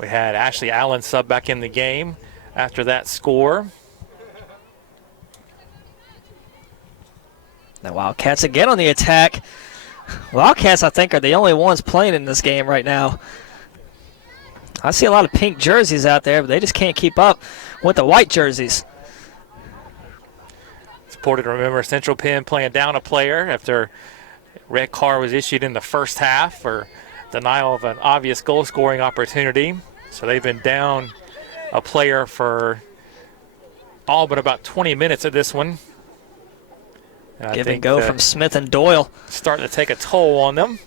We had Ashley Allen sub back in the game after that score. The Wildcats again on the attack. Wildcats, I think, are the only ones playing in this game right now. I see a lot of pink jerseys out there, but they just can't keep up with the white jerseys. It's important to remember Central Penn playing down a player after red card was issued in the first half for denial of an obvious goal-scoring opportunity. So they've been down a player for all but about 20 minutes of this one. And Give and go from Smith and Doyle. Starting to take a toll on them.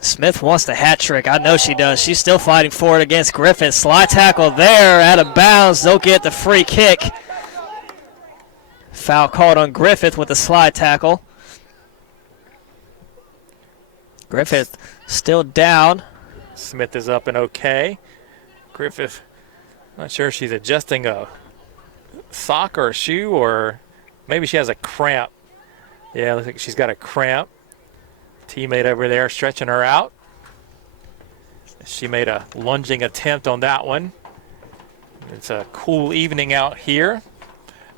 Smith wants the hat trick. I know she does. She's still fighting for it against Griffith. Slide tackle there, out of bounds. They'll get the free kick. Foul called on Griffith with the slide tackle. Griffith still down. Smith is up and okay. Griffith, not sure if she's adjusting a sock or a shoe, or maybe she has a cramp. Yeah, looks like she's got a cramp. Teammate over there stretching her out. She made a lunging attempt on that one. It's a cool evening out here,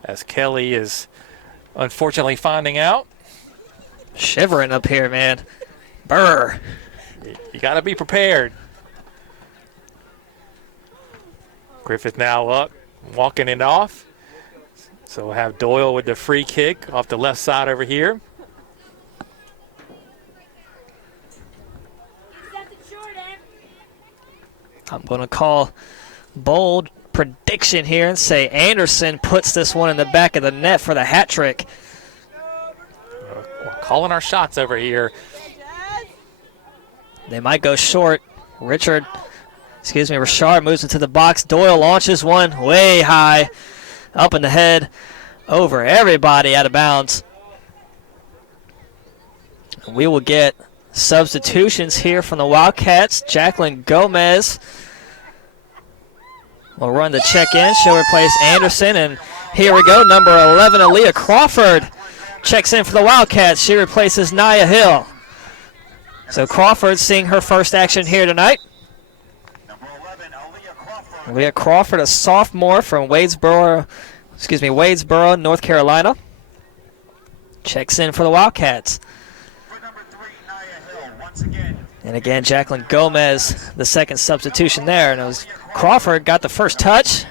as Kelly is unfortunately finding out. Shivering up here, man. Brr. You got to be prepared. Griffith now up, walking it off. So we'll have Doyle with the free kick off the left side over here. I'm going to call bold prediction here and say Anderson puts this one in the back of the net for the hat trick. We're calling our shots over here. They might go short. Richard moves into the box. Doyle launches one way high, up in the head, over everybody, out of bounds. We will get substitutions here from the Wildcats. Jacqueline Gomez will run the check-in. She'll replace Anderson, and here we go. Number 11, Aaliyah Crawford, checks in for the Wildcats. She replaces Nia Hill. So Crawford seeing her first action here tonight. Number 11, Aaliyah Crawford. Aaliyah Crawford, a sophomore from Wadesboro, North Carolina. Checks in for the Wildcats. For number 3, Nia Hill, once again. And again, Jacqueline Gomez, the second substitution there. And it was Crawford got the first touch.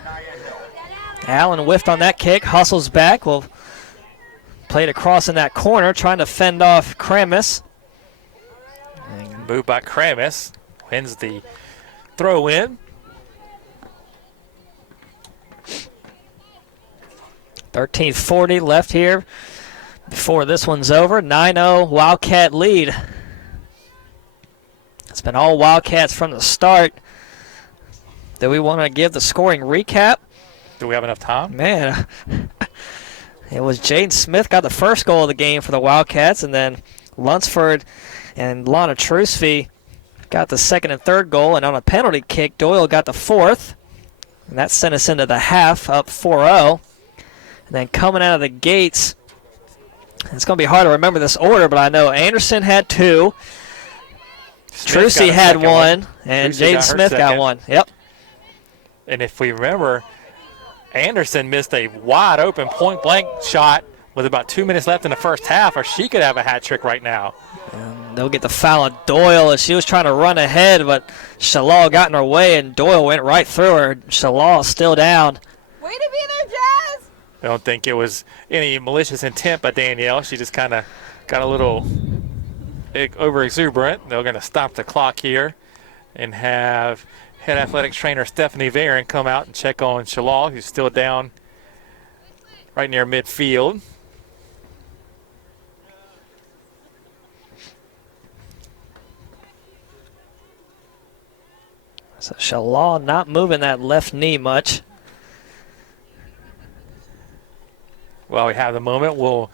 Allen whiffed on that kick, hustles back. Will play it across in that corner, trying to fend off Kramis. Moved by Kramis, wins the throw in. 13:40 left here before this one's over. 9-0 Wildcat lead. It's been all Wildcats from the start. Do we want to give the scoring recap? Do we have enough time? Man, it was Jaden Smith got the first goal of the game for the Wildcats, and then Lunsford and Lana Trusby got the second and third goal, and on a penalty kick, Doyle got the fourth. And that sent us into the half, up 4-0. And then coming out of the gates, it's going to be hard to remember this order, but I know Anderson had 2, Trusby had 1, and Jaden Smith got 1. Yep. And if we remember, Anderson missed a wide open point blank shot with about 2 minutes left in the first half, or she could have a hat trick right now. And they'll get the foul on Doyle as she was trying to run ahead, but Shalal got in her way, and Doyle went right through her. Shalal still down. Way to be there, Jazz! I don't think it was any malicious intent by Danielle. She just kind of got a little over exuberant. They're going to stop the clock here and have head athletics trainer Stephanie Varon come out and check on Shalal, who's still down right near midfield. So Shalal not moving that left knee much. While we have the moment, we'll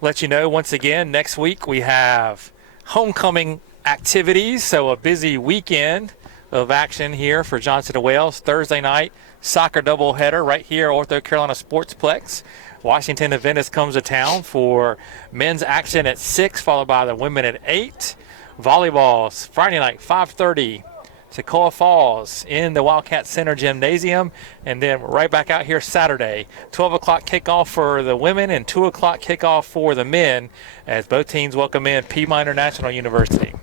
let you know once again, next week we have homecoming activities, so a busy weekend of action here for Johnson & Wales. Thursday night, soccer doubleheader right here, Ortho Carolina Sportsplex. Washington and Venice comes to town for men's action at 6, followed by the women at 8. Volleyballs Friday night, 5:30. Toccoa Falls in the Wildcat Center Gymnasium, and then right back out here Saturday. 12 o'clock kickoff for the women and 2 o'clock kickoff for the men as both teams welcome in Piedmont International University.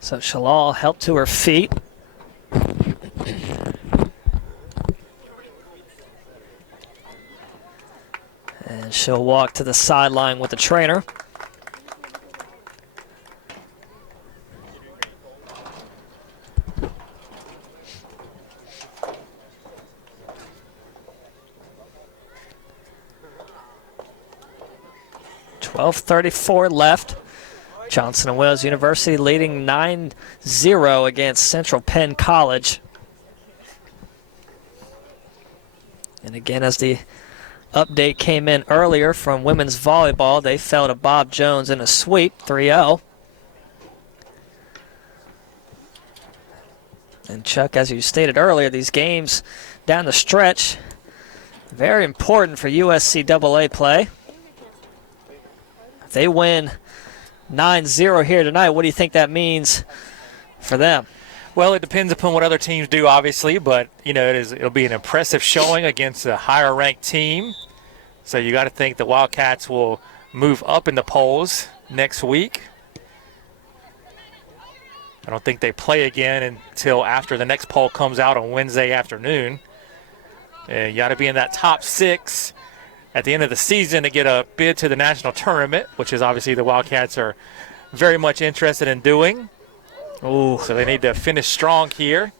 So Shalal helped to her feet. And she'll walk to the sideline with the trainer. .12:34 left. Johnson & Wales University leading 9-0 against Central Penn College. And again, as the update came in earlier from women's volleyball, they fell to Bob Jones in a sweep, 3-0. And Chuck, as you stated earlier, these games down the stretch, very important for USCAA play. If they win 9-0 here tonight, what do you think that means for them? Well, it depends upon what other teams do, obviously, but it'll be an impressive showing against a higher-ranked team. So you got to think the Wildcats will move up in the polls next week. I don't think they play again until after the next poll comes out on Wednesday afternoon. You got to be in that top 6 at the end of the season to get a bid to the national tournament, which is obviously the Wildcats are very much interested in doing. Ooh. So they need to finish strong here.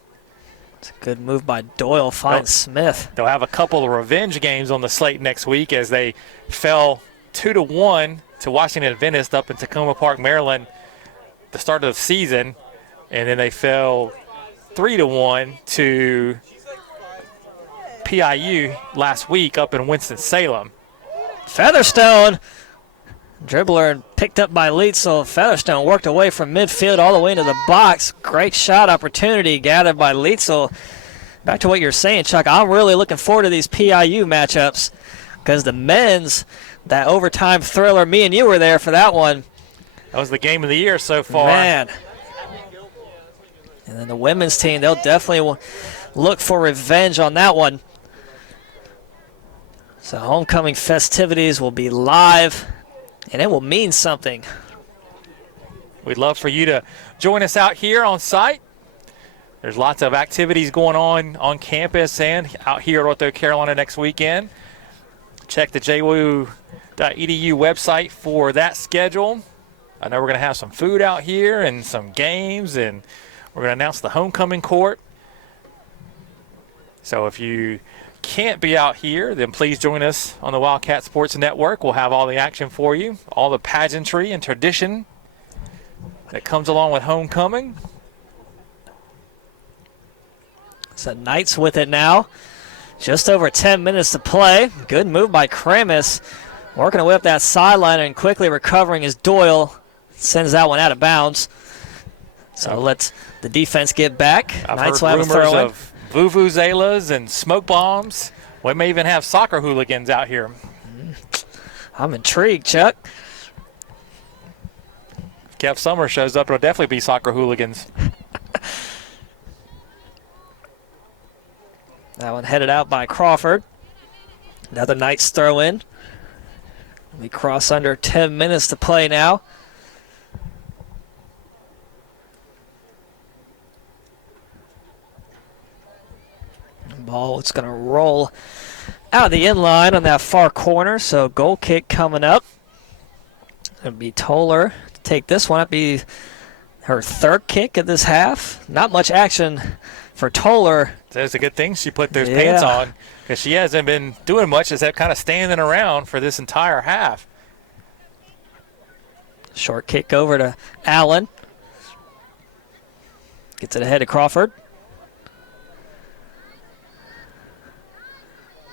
It's a good move by Doyle, finds Smith. They'll have a couple of revenge games on the slate next week as they fell 2-1 to Washington Adventist up in Tacoma Park, Maryland, the start of the season, and then they fell 3-1 to PIU last week up in Winston-Salem. Featherstone, dribbler and picked up by Leitzel. Featherstone worked away from midfield all the way into the box. Great shot opportunity gathered by Leitzel. Back to what you're saying, Chuck, I'm really looking forward to these PIU matchups because the men's, that overtime thriller, me and you were there for that one. That was the game of the year so far. Man. And then the women's team, they'll definitely look for revenge on that one. So homecoming festivities will be live, and it will mean something. We'd love for you to join us out here on site. There's lots of activities going on campus and out here at Ortho Carolina next weekend. Check the JWU.edu website for that schedule. I know we're going to have some food out here and some games, and we're going to announce the homecoming court. So if you can't be out here, then please join us on the Wildcat Sports Network. We'll have all the action for you, all the pageantry and tradition that comes along with homecoming. So Knights with it now. Just over 10 minutes to play. Good move by Kramis. Working away up that sideline and quickly recovering as Doyle sends that one out of bounds. So let's the defense get back. I've Knights heard will have a rumors throw-in. of vuvuzelas and smoke bombs. We may even have soccer hooligans out here. I'm intrigued, Chuck. If Kev Summer shows up, it'll definitely be soccer hooligans. That one headed out by Crawford. Another Knights throw in. We cross under 10 minutes to play now. Ball is going to roll out of the end line on that far corner. So goal kick coming up. It'll be Toller to take this one. It'll be her third kick of this half. Not much action for Toller. That's a good thing she put those pants on because she hasn't been doing much except kind of standing around for this entire half. Short kick over to Allen. Gets it ahead to Crawford.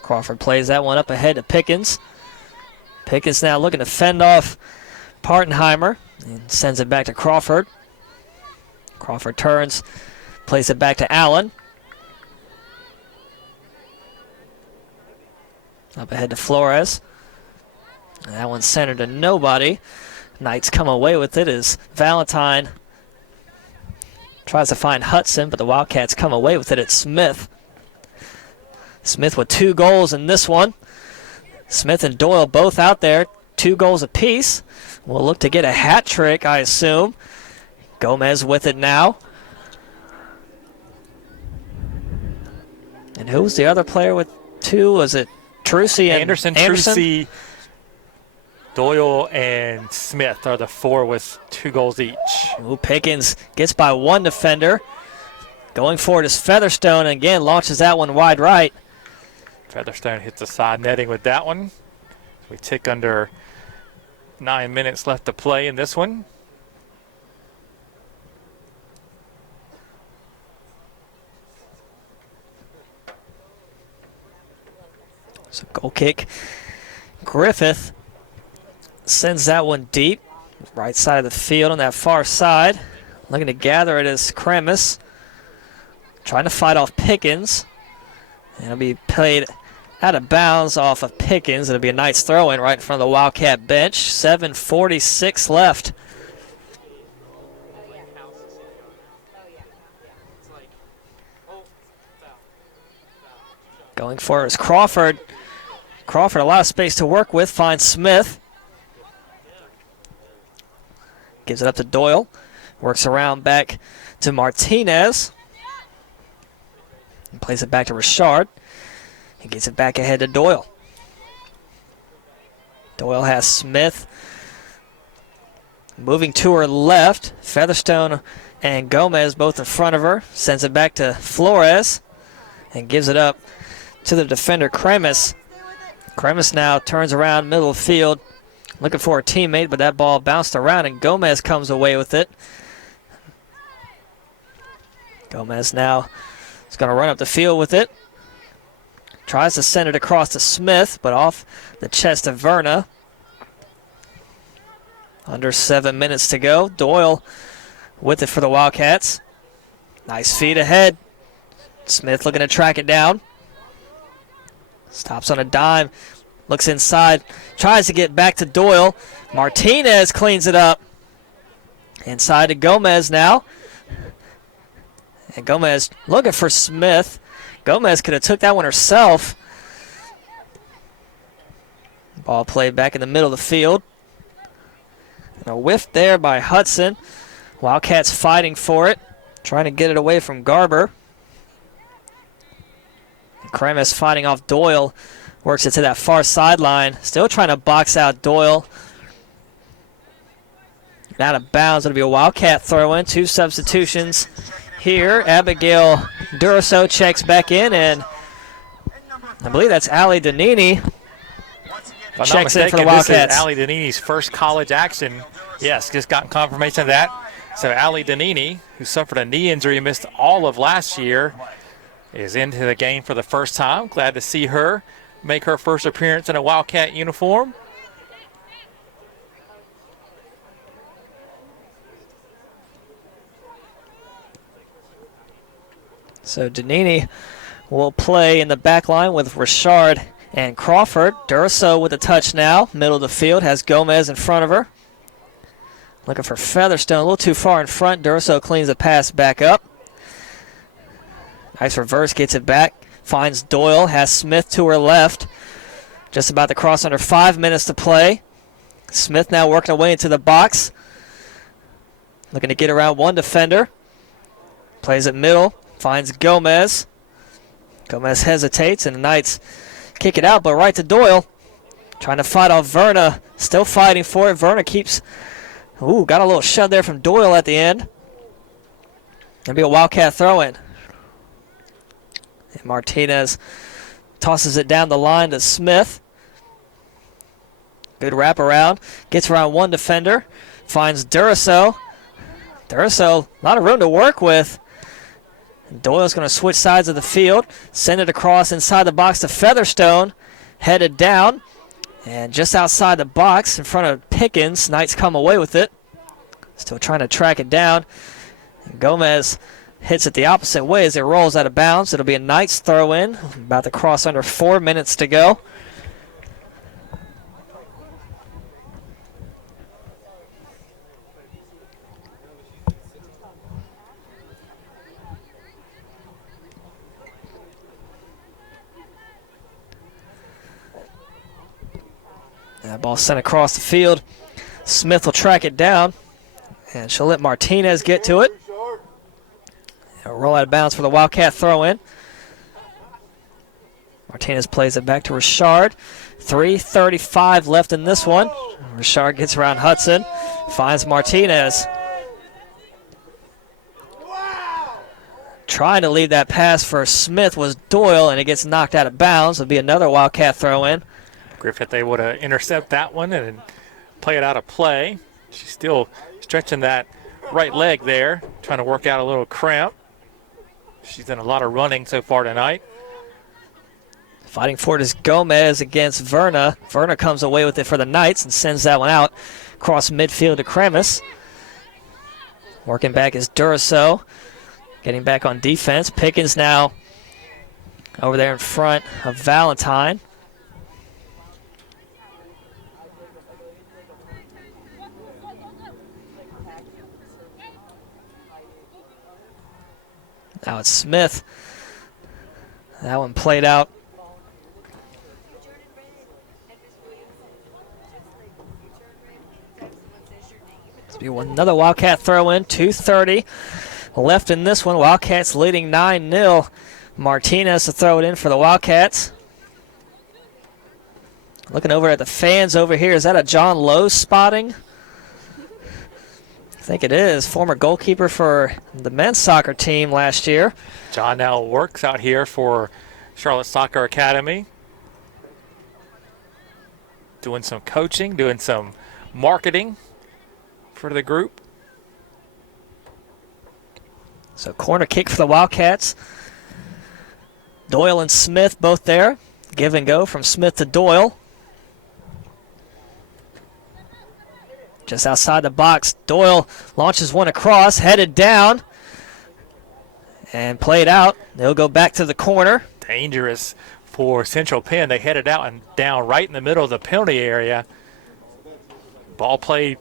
Crawford plays that one up ahead to Pickens. Pickens now looking to fend off Partenheimer and sends it back to Crawford. Crawford turns, plays it back to Allen. Up ahead to Flores. And that one's centered to nobody. Knights come away with it as Valentine tries to find Hudson, but the Wildcats come away with it at Smith. Smith with 2 goals in this one. Smith and Doyle both out there, 2 goals apiece. We'll look to get a hat trick, I assume. Gomez with it now. And who was the other player with 2? Was it Trucy and Anderson? Trucy, Doyle, and Smith are the 4 with 2 goals each. Ooh, Pickens gets by 1 defender. Going forward is Featherstone, and again launches that one wide right. Featherstone hits the side netting with that one. We tick under 9 minutes left to play in this one. So goal kick. Griffith sends that one deep. Right side of the field on that far side. Looking to gather it is Kramis. Trying to fight off Pickens. And it'll be played out of bounds off of Pickens. It'll be a nice throw-in right in front of the Wildcat bench. 7:46 left. Going for it is Crawford. Crawford, a lot of space to work with, finds Smith. Gives it up to Doyle. Works around back to Martinez. And plays it back to Richard. He gets it back ahead to Doyle. Doyle has Smith moving to her left. Featherstone and Gomez both in front of her. Sends it back to Flores and gives it up to the defender, Kramis. Kramis now turns around middle of the field looking for a teammate, but that ball bounced around and Gomez comes away with it. Gomez now is going to run up the field with it. Tries to send it across to Smith, but off the chest of Verna. Under 7 minutes to go. Doyle with it for the Wildcats. Nice feed ahead. Smith looking to track it down. Stops on a dime. Looks inside. Tries to get back to Doyle. Martinez cleans it up. Inside to Gomez now. And Gomez looking for Smith. Gomez could have took that one herself. Ball played back in the middle of the field. And a whiff there by Hudson. Wildcats fighting for it. Trying to get it away from Garber. Kramis fighting off Doyle. Works it to that far sideline. Still trying to box out Doyle. And out of bounds. It'll be a Wildcat throw in. 2 substitutions here. Abigail Duraso checks back in, and I believe that's Allie Danini. Checks in for the Wildcats. This is Allie Danini's first college action. Yes, just gotten confirmation of that. So Allie Danini, who suffered a knee injury, missed all of last year, is into the game for the first time. Glad to see her make her first appearance in a Wildcat uniform. So Danini will play in the back line with Richard and Crawford. Duraso with a touch now. Middle of the field has Gomez in front of her. Looking for Featherstone, a little too far in front. Duraso cleans the pass back up. Nice reverse, gets it back. Finds Doyle, has Smith to her left. Just about to cross under 5 minutes to play. Smith now working her way into the box. Looking to get around one defender. Plays it middle. Finds Gomez. Gomez hesitates, and the Knights kick it out, but right to Doyle. Trying to fight off Verna. Still fighting for it. Verna keeps... Ooh, got a little shove there from Doyle at the end. Gonna be a Wildcat throw-in. And Martinez tosses it down the line to Smith. Good wraparound. Gets around one defender. Finds Duraso. Duraso, a lot of room to work with. Doyle's going to switch sides of the field. Send it across inside the box to Featherstone. Headed down. And just outside the box in front of Pickens, Knights come away with it. Still trying to track it down. And Gomez hits it the opposite way as it rolls out of bounds. It'll be a Knights throw in. About to cross under 4 minutes to go. That ball sent across the field. Smith will track it down, and she'll let Martinez get to it. It'll roll out of bounds for the Wildcat throw-in. Martinez plays it back to Richard. 3:35 left in this one. Richard gets around Hudson, finds Martinez. Trying to leave that pass for Smith was Doyle, and it gets knocked out of bounds. It'll be another Wildcat throw-in. Griffith able to intercept that one and play it out of play. She's still stretching that right leg there, trying to work out a little cramp. She's done a lot of running so far tonight. Fighting for it is Gomez against Verna. Verna comes away with it for the Knights and sends that one out across midfield to Kramis. Working back is Duraso. Getting back on defense. Pickens now over there in front of Valentine. Now it's Smith. That one played out. This will be another Wildcat throw in. 2:30 left in this one. Wildcats leading 9-0. Martinez to throw it in for the Wildcats. Looking over at the fans over here. Is that a John Lowe spotting? I think it is. Former goalkeeper for the men's soccer team last year. John now works out here for Charlotte Soccer Academy. Doing some coaching, doing some marketing for the group. So corner kick for the Wildcats. Doyle and Smith both there. Give and go from Smith to Doyle. Just outside the box, Doyle launches one across, headed down, and played out. They'll go back to the corner. Dangerous for Central Penn. They headed out and down right in the middle of the penalty area. Ball played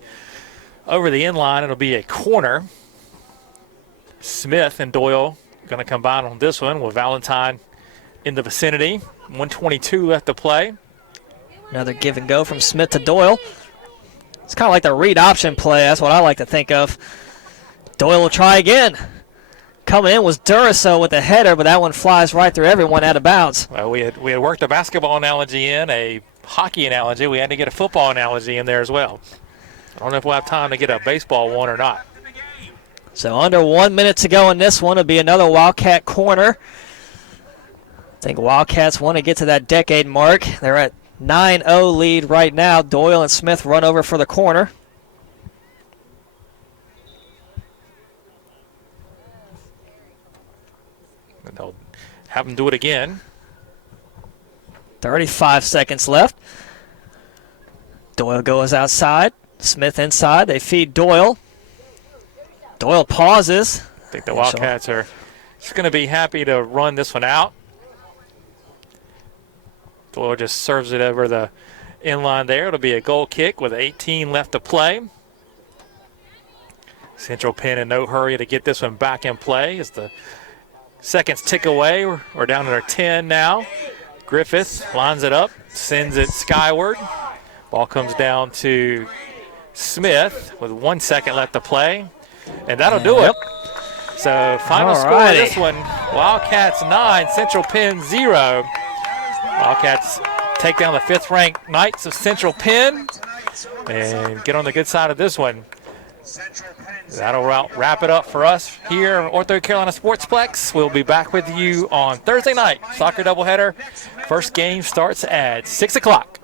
over the end line. It'll be a corner. Smith and Doyle going to combine on this one with Valentine in the vicinity. 1:22 left to play. Another give and go from Smith to Doyle. It's kind of like the read option play. That's what I like to think of. Doyle will try again. Coming in was Duraso with the header, but that one flies right through everyone out of bounds. Well, we had worked a basketball analogy in, a hockey analogy. We had to get a football analogy in there as well. I don't know if we'll have time to get a baseball one or not. So under 1 minute to go in this one. It'll be another Wildcat corner. I think Wildcats want to get to that decade mark. They're at 9-0 lead right now. Doyle and Smith run over for the corner. And they'll have them do it again. 35 seconds left. Doyle goes outside. Smith inside. They feed Doyle. Doyle pauses. I think the Wildcats are just going to be happy to run this one out. Doyle just serves it over the inline there. It'll be a goal kick with 18 left to play. Central Penn in no hurry to get this one back in play as the seconds tick away. We're down to our 10 now. Griffith lines it up, sends it skyward. Ball comes down to Smith with 1 second left to play. And that'll do it. So final score of this one, Wildcats 9, Central Penn 0. Wildcats take down the 5th-ranked Knights of Central Penn and get on the good side of this one. That'll wrap it up for us here at Ortho Carolina Sportsplex. We'll be back with you on Thursday night. Soccer doubleheader. First game starts at 6 o'clock.